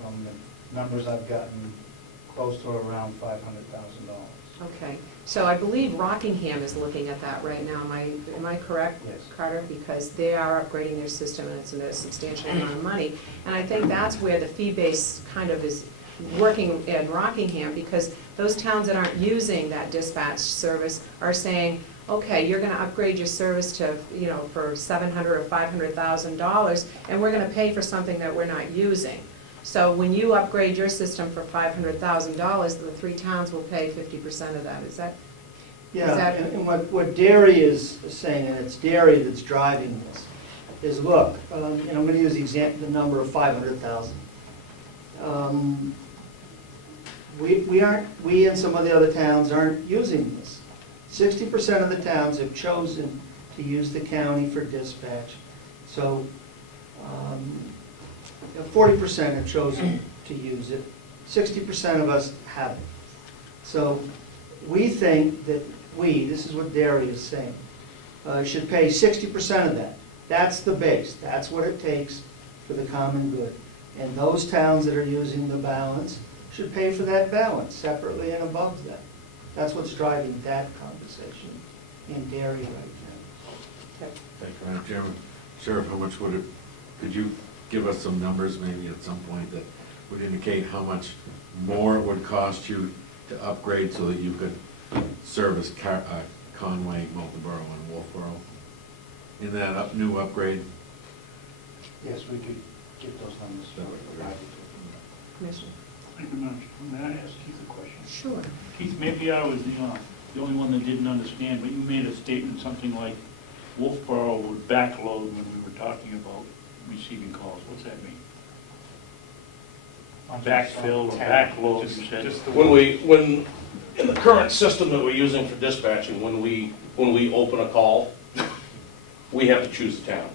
from the numbers I've gotten, close to around $500,000. Okay, so I believe Rockingham is looking at that right now, am I correct? Yes. Carter? Because they are upgrading their system and it's a substantial amount of money. And I think that's where the fee base kind of is working in Rockingham, because those towns that aren't using that dispatch service are saying, okay, you're gonna upgrade your service to, you know, for $700,000 or $500,000, and we're gonna pay for something that we're not using. So when you upgrade your system for $500,000, the three towns will pay 50% of that. Is that? Yeah, is that, and what Derry is saying, and it's Derry that's driving this, is look, and I'm going to use the number of 500,000. We and some of the other towns aren't using this. 60% of the towns have chosen to use the county for dispatch. So 40% have chosen to use it. 60% of us haven't. So we think that this is what Derry is saying, should pay 60% of that. That's the base. That's what it takes for the common good. And those towns that are using the balance should pay for that balance separately and above that. That's what's driving that conversation in Derry right now. okay. Thank you, Madam Chairman. Sheriff, how much would it, could you give us some numbers maybe at some point that would indicate how much more it would cost you to upgrade so that you could service Conway, Moultonboro, and Wolfboro in that new upgrade? Yes, we could get those numbers. Commissioner? Thank you, Madam Chair. May I ask Keith a question? Sure. Keith, maybe I was the only one that didn't understand, but you made a statement, something like Wolfboro would backload when we were talking about receiving calls. What's that mean? Backfill or backload, you said? When in the current system that we're using for dispatching, when we open a call, we have to choose the town.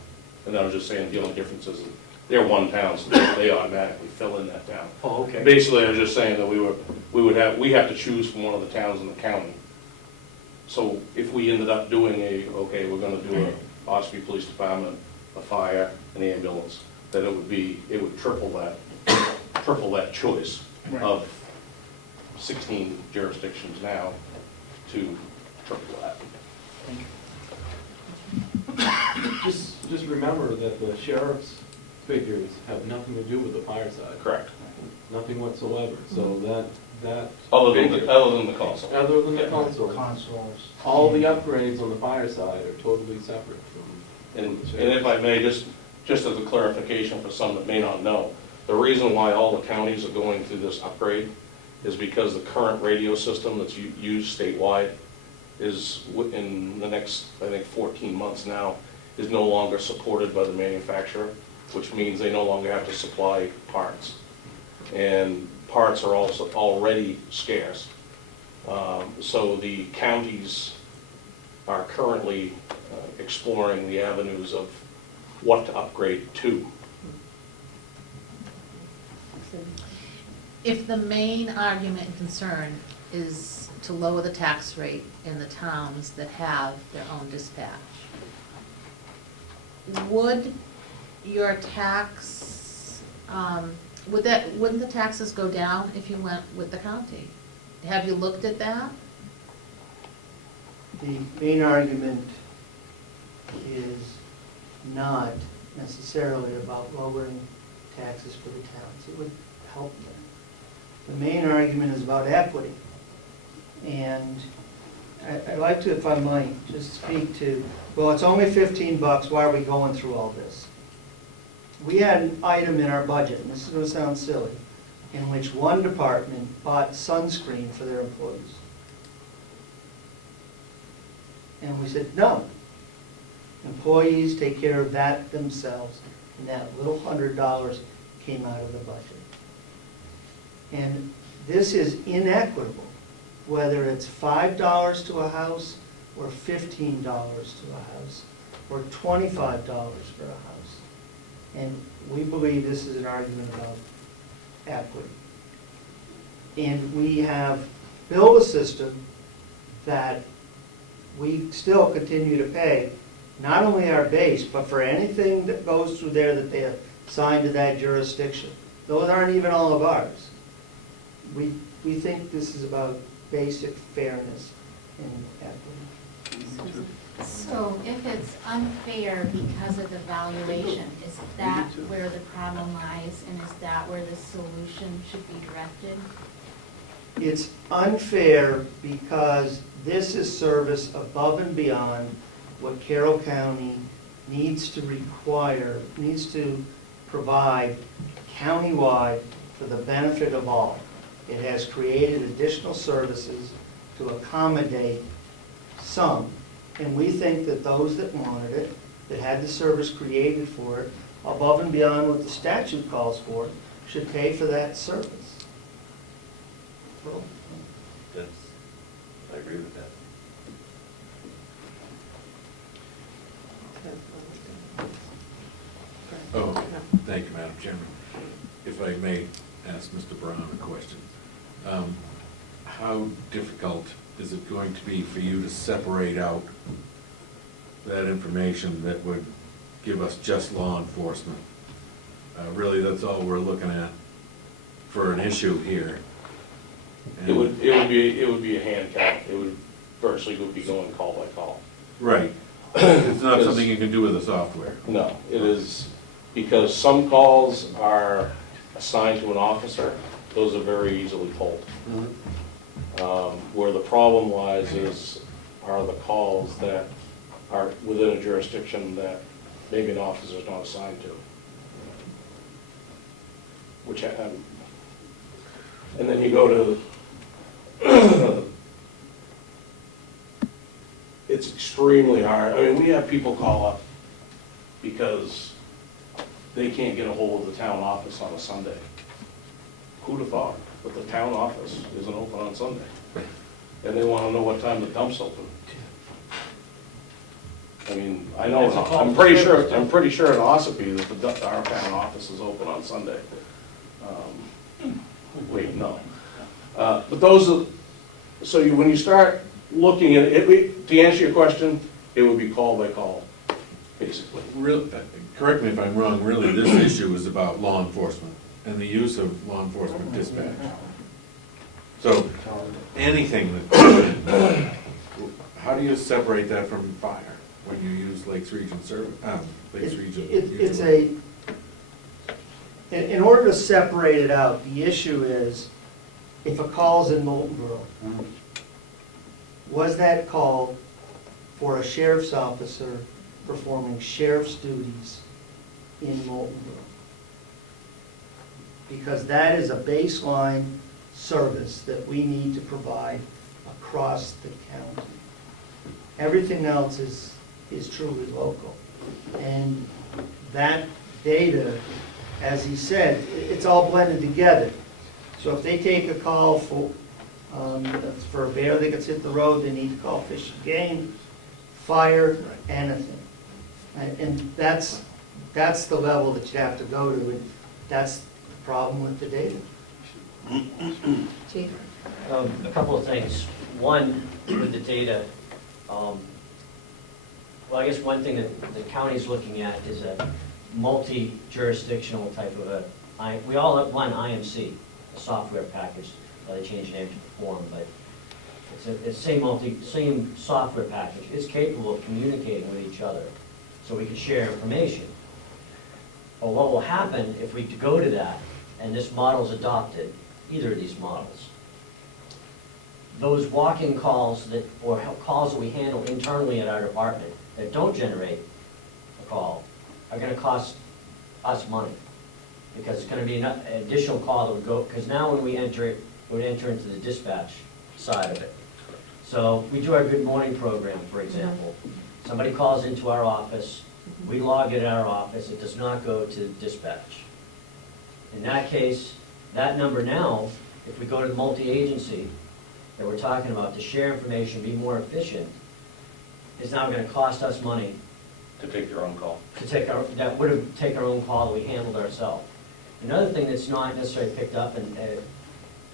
And I was just saying the only difference is they're one town, so they automatically fill in that town. Oh, okay. Basically, I was just saying that we have to choose from one of the towns in the county. So if we ended up doing we're gonna do a Ossipee Police Department, a fire, an ambulance, then it would triple that choice of 16 jurisdictions now to triple that. Thank you. just remember that the sheriff's figures have nothing to do with the fire side. Correct. Nothing whatsoever, so that. Other than figure- the console. Other than the Yeah. console. Consoles. All the upgrades on the fire side are totally separate from. And if I may, just as a clarification for some that may not know, the reason why all the counties are going through this upgrade is because the current radio system that's used statewide is, in the next, I think, 14 months now, is no longer supported by the manufacturer, which means they no longer have to supply parts. And parts are also already scarce. So the counties are currently exploring the avenues of what to upgrade to. If the main argument and concern is to lower the tax rate in the towns that have their own dispatch, would your tax, wouldn't the taxes go down if you went with the county? Have you looked at that? The main argument is not necessarily about lowering taxes for the towns. It would help them. The main argument is about equity. And I'd like to, if I might, just speak to, well, it's only $15, why are we going through all this? We had an item in our budget, and this is going to sound silly, in which one department bought sunscreen for their employees. And we said, no. Employees take care of that themselves, and that little $100 came out of the budget. And this is inequitable, whether it's $5 to a house, or $15 to a house, or $25 for a house. And we believe this is an argument about equity. And we have built a system that we still continue to pay, not only our base, but for anything that goes through there that they assign to that jurisdiction. Those aren't even all of ours. We think this is about basic fairness and equity. So if it's unfair because of the valuation, is that where the problem lies, and is that where the solution should be directed? It's unfair because this is service above and beyond what Carroll County needs to require, needs to provide countywide for the benefit of all. It has created additional services to accommodate some, and we think that those that wanted it, that had the service created for it, above and beyond what the statute calls for, should pay for that service. Well, I agree with that. Oh, thank you, Madam Chairman. If I may ask Mr. Brown a question. How difficult is it going to be for you to separate out that information that would give us just law enforcement? Really, that's all we're looking at for an issue here. It would be a hand count. It would virtually be going call by call. Right. It's not something you can do with the software. No, it is, because some calls are assigned to an officer, those are very easily pulled. Where the problem lies are the calls that are within a jurisdiction that maybe an officer is not assigned to. Which, and then you go to, it's extremely hard. I mean, we have people call up because they can't get a hold of the town office on a Sunday. Who'd have thought? But the town office isn't open on Sunday. And they want to know what time the dump's open. I mean, I know, I'm pretty sure in Ossipee that our town office is open on Sunday. Wait, no. But those are, so when you start looking at it, to answer your question, it would be call by call, basically. Correct me if I'm wrong, really, this issue is about law enforcement and the use of law enforcement dispatch. So, anything that, how do you separate that from fire? when you use Lakes Region Lakes Region. It's in order to separate it out, the issue is, if a call's in Moultonboro, was that call for a sheriff's officer performing sheriff's duties in Moultonboro? Because that is a baseline service that we need to provide across the county. Everything else is truly local. And that data, as he said, it's all blended together. So if they take a call for a bear that gets hit the road, they need to call Fish and Game, fire, anything. And that's the level that you have to go to, and that's the problem with the data. Chief? A couple of things. One, with the data, well, I guess one thing that the county's looking at is a multi-jurisdictional type of we all have one IMC, a software package. They changed the name to Perform, but it's same software package. It's capable of communicating with each other, so we can share information. But what will happen if we go to that, and this model's adopted, either of these models, those walk-in calls or calls that we handle internally at our department that don't generate a call are gonna cost us money. Because it's gonna be an additional call that would go, because now when we enter it, it would enter into the dispatch side of it. So we do our Good Morning program, for example. Somebody calls into our office, we log it at our office, it does not go to dispatch. In that case, that number now, if we go to the multi-agency that we're talking about to share information, be more efficient, is now gonna cost us money To take your own call. that would have taken our own call that we handled ourselves. Another thing that's not necessarily picked up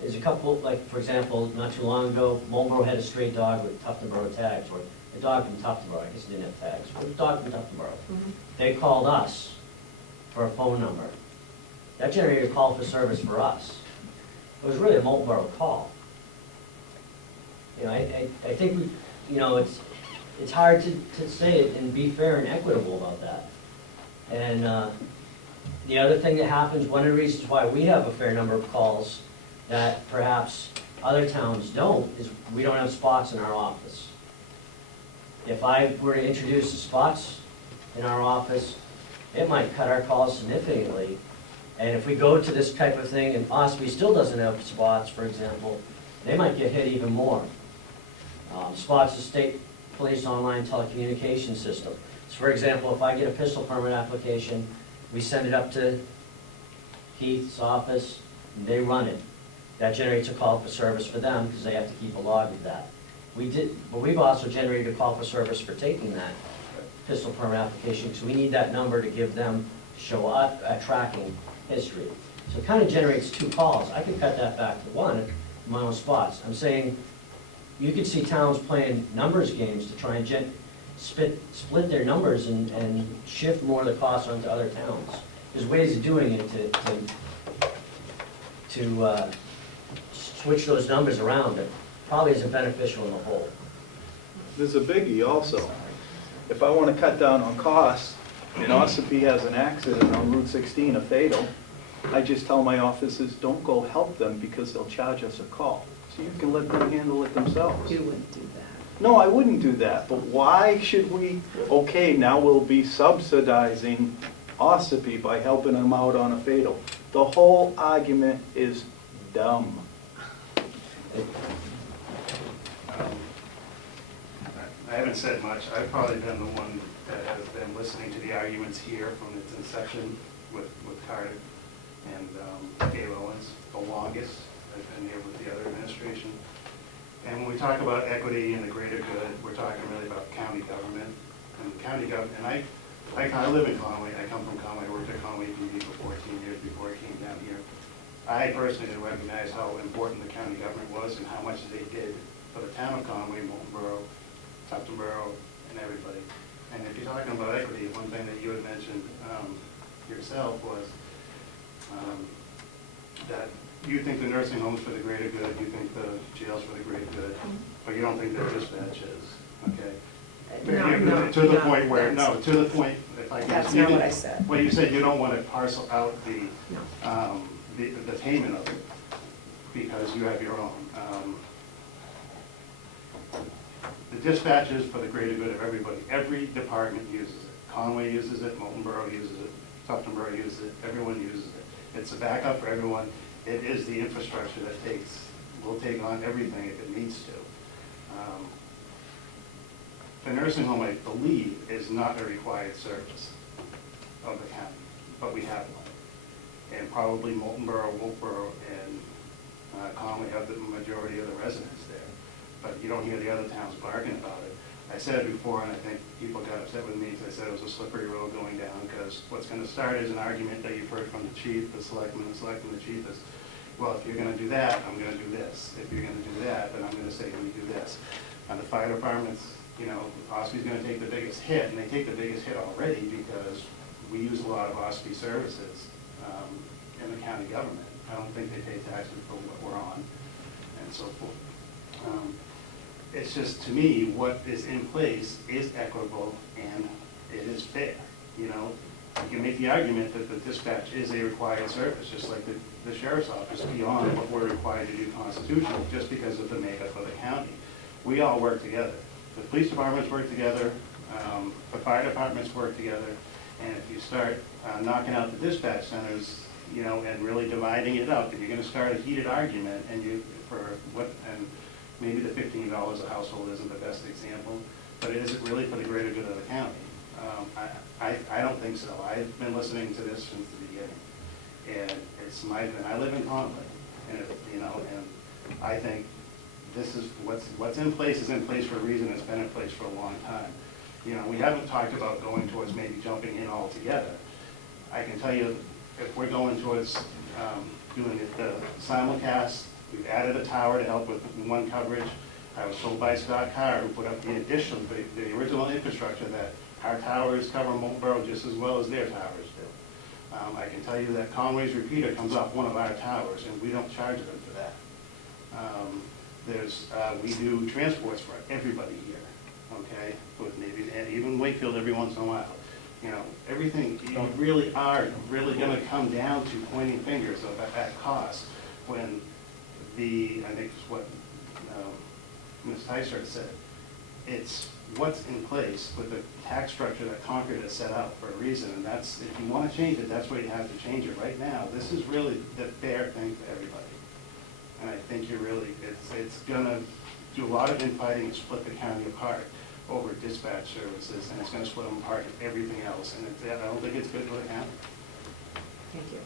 is a couple, like, for example, not too long ago, Moultonboro had a stray dog with Tuftonboro tags, or a dog from Tuftonboro, I guess it didn't have tags, but a dog from Tuftonboro. They called us for a phone number. That generated a call for service for us. It was really a Moultonboro call. You know, I think it's hard to say it and be fair and equitable about that. And the other thing that happens, one of the reasons why we have a fair number of calls that perhaps other towns don't, is we don't have spots in our office. If I were to introduce the spots in our office, it might cut our calls significantly. And if we go to this type of thing and Ossipee still doesn't have spots, for example, they might get hit even more. Spots is state police online telecommunication system. So for example, if I get a pistol permit application, we send it up to Keith's office, and they run it. That generates a call for service for them, because they have to keep a log of that. But we've also generated a call for service for taking that pistol permit application, because we need that number to give them, show up a tracking history. So it kind of generates two calls. I could cut that back to one in my own spots. I'm saying, you could see towns playing numbers games to try and split their numbers and shift more of the costs onto other towns. There's ways of doing it to switch those numbers around that probably isn't beneficial in the whole. There's a biggie also. If I want to cut down on costs, and Ossipee has an accident on Route 16, a fatal, I just tell my officers, don't go help them because they'll charge us a call. So you can let them handle it themselves. You wouldn't do that. No, I wouldn't do that, but why should we, okay, now we'll be subsidizing Ossipee by helping them out on a fatal. The whole argument is dumb. I haven't said much. I've probably been the one that has been listening to the arguments here from its inception with Carter and Dave Owens, the longest. I've been here with the other administration. And when we talk about equity and the greater good, we're talking really about county government. And county government, and I live in Conway. I come from Conway. I worked at Conway PD for 14 years before I came down here. I personally didn't recognize how important the county government was and how much they did for the town of Conway, Moultonboro, Tuftonboro, and everybody. And if you're talking about equity, one thing that you had mentioned yourself was that you think the nursing home's for the greater good, you think the jail's for the greater good, but you don't think the dispatch is, okay? To the point where, no, to the point, if I can. That's you not can- what I said. Well, you said you don't want to parcel out No. the payment of it, because you have your own. The dispatch is for the greater good of everybody. Every department uses it. Conway uses it, Moultonboro uses it, Tuftonboro uses it, everyone uses it. It's a backup for everyone. It is the infrastructure that will take on everything if it needs to. The nursing home, I believe, is not a required service of the county, but we have one. And probably Moultonboro, Wilkesboro, and Conway have the majority of the residents there. But you don't hear the other towns barking about it. I said it before, and I think people got upset with me because I said it was a slippery road going down, because what's going to start is an argument that you've heard from the chief, the selectman, the chief is, well, if you're going to do that, I'm going to do this. If you're going to do that, then I'm going to say, we do this. And the fire departments, you know, Ossepee's going to take the biggest hit, and they take the biggest hit already because we use a lot of Ossipee services in the county government. I don't think they pay taxes for what we're on, and so forth. It's just, to me, what is in place is equitable and it is fair. You know, you can make the argument that the dispatch is a required service, just like the sheriff's office, beyond what we're required to do constitutionally, just because of the makeup of the county. We all work together. The police departments work together, the fire departments work together, and if you start knocking out the dispatch centers, you know, and really dividing it up, and you're gonna start a heated argument, and maybe the $15 a household isn't the best example, but is it really for the greater good of the county? I don't think so. I've been listening to this since the beginning, and and I live in Conway, and I think this is what's in place is in place for a reason. It's been in place for a long time. You know, we haven't talked about going towards maybe jumping in altogether. I can tell you, if we're going towards doing the simulcast, we've added a tower to help with one coverage. I was told by Scott Carr, who put up the addition, the original infrastructure, that our towers cover Moultonboro just as well as their towers do. I can tell you that Conway's repeater comes off one of our towers, and we don't charge them for that. We do transports for everybody here, okay? With maybe, and even Wakefield every once in a while. You know, everything, you really are gonna come down to pointing fingers at cost, when I think it's what Ms. Ticehurst said, it's what's in place with the tax structure that Concord has set out for a reason, and that's, if you want to change it, that's where you have to change it. Right now, this is really the fair thing for everybody. And I think it's gonna do a lot of infighting and split the county apart over dispatch services, and it's gonna split them apart with everything else, and I don't think it's good for the county. Thank you.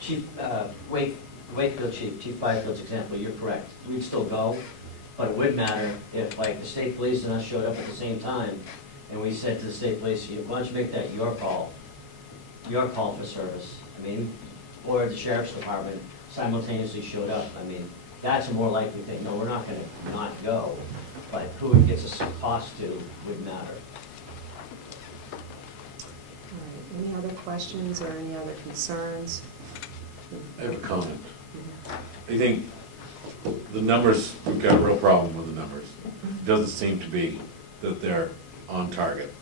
Chief, Wakefield Chief Byfield's example, you're correct. We'd still go, but it would matter if, like, the state police and us showed up at the same time, and we said to the state police, why don't you make that your call for service? I mean, or the sheriff's department simultaneously showed up. I mean, that's a more likely thing. No, we're not gonna not go, but who it gets us cost to would matter. All right, any other questions or any other concerns? I have a comment. I think the numbers, we've got a real problem with the numbers. It doesn't seem to be that they're on target.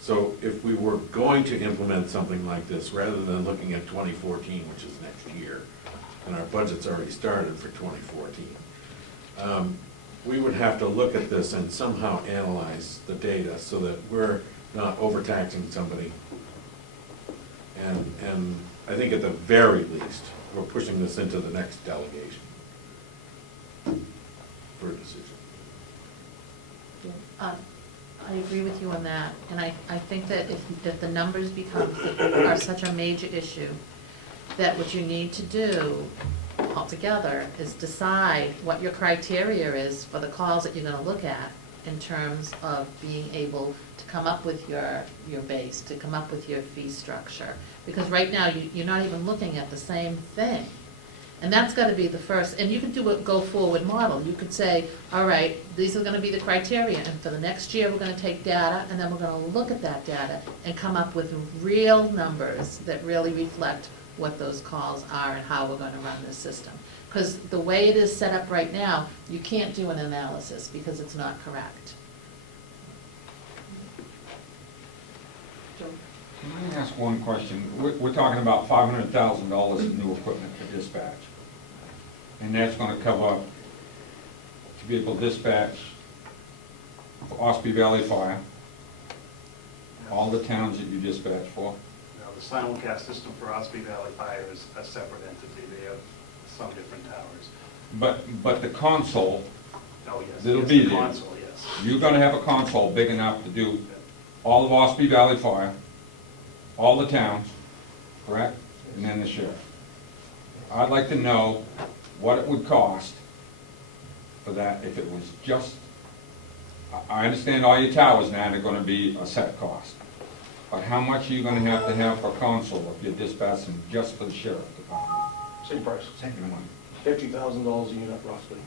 So if we were going to implement something like this, rather than looking at 2014, which is next year, and our budget's already started for 2014, we would have to look at this and somehow analyze the data so that we're not overtaxing somebody. And I think at the very least, we're pushing this into the next delegation for a decision. I agree with you on that, and I think that if the numbers are such a major issue, that what you need to do altogether is decide what your criteria is for the calls that you're gonna look at in terms of being able to come up with your base, to come up with your fee structure. Because right now, you're not even looking at the same thing. And that's gotta be the first, and you can do a go-forward model. You could say, all right, these are gonna be the criteria, and for the next year, we're gonna take data, and then we're gonna look at that data and come up with real numbers that really reflect what those calls are and how we're gonna run this system. Because the way it is set up right now, you can't do an analysis because it's not correct. Can I ask one question? We're talking about $500,000 in new equipment for dispatch. And that's gonna cover to be able to dispatch for Ossipee Valley Fire, all the towns that you dispatch for. Now, the simulcast system for Ossipee Valley Fire is a separate entity. They have some different towers. But the console, Oh, yes. It'll yes, be the there. console, yes. you're gonna have a console big enough to do all of Ossipee Valley Fire, all the towns, correct? And then the sheriff. I'd like to know what it would cost for that if it was just, I understand all your towers now are gonna be a set cost. But how much are you gonna have for console if you're dispatching just for the sheriff department? Same price. Same money. $50,000 a unit roughly.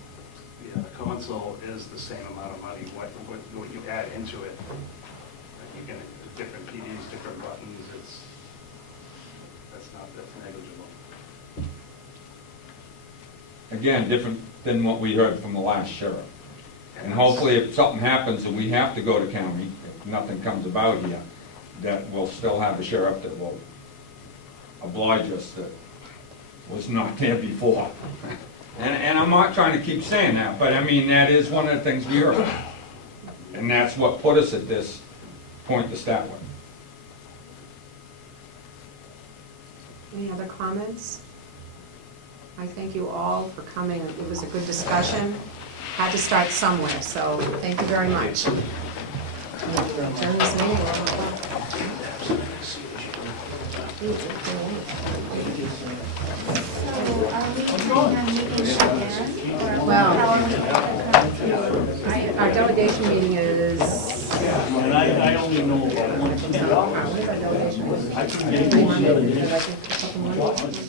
Yeah, the console is the same amount of money. What you add into it, you can, different PDs, different buttons, that's negligible. Again, different than what we heard from the last sheriff. And hopefully if something happens and we have to go to county, if nothing comes about here, that we'll still have a sheriff that will oblige us that was not there before. And I'm not trying to keep saying that, but I mean, that is one of the things we heard. And that's what put us at this point to start with. Any other comments? I thank you all for coming. It was a good discussion. Had to start somewhere, so thank you very much. Adjourn this meeting. Well, our delegation meeting is. And I only know one thing. When's our delegation? I couldn't get it the other day. Monday.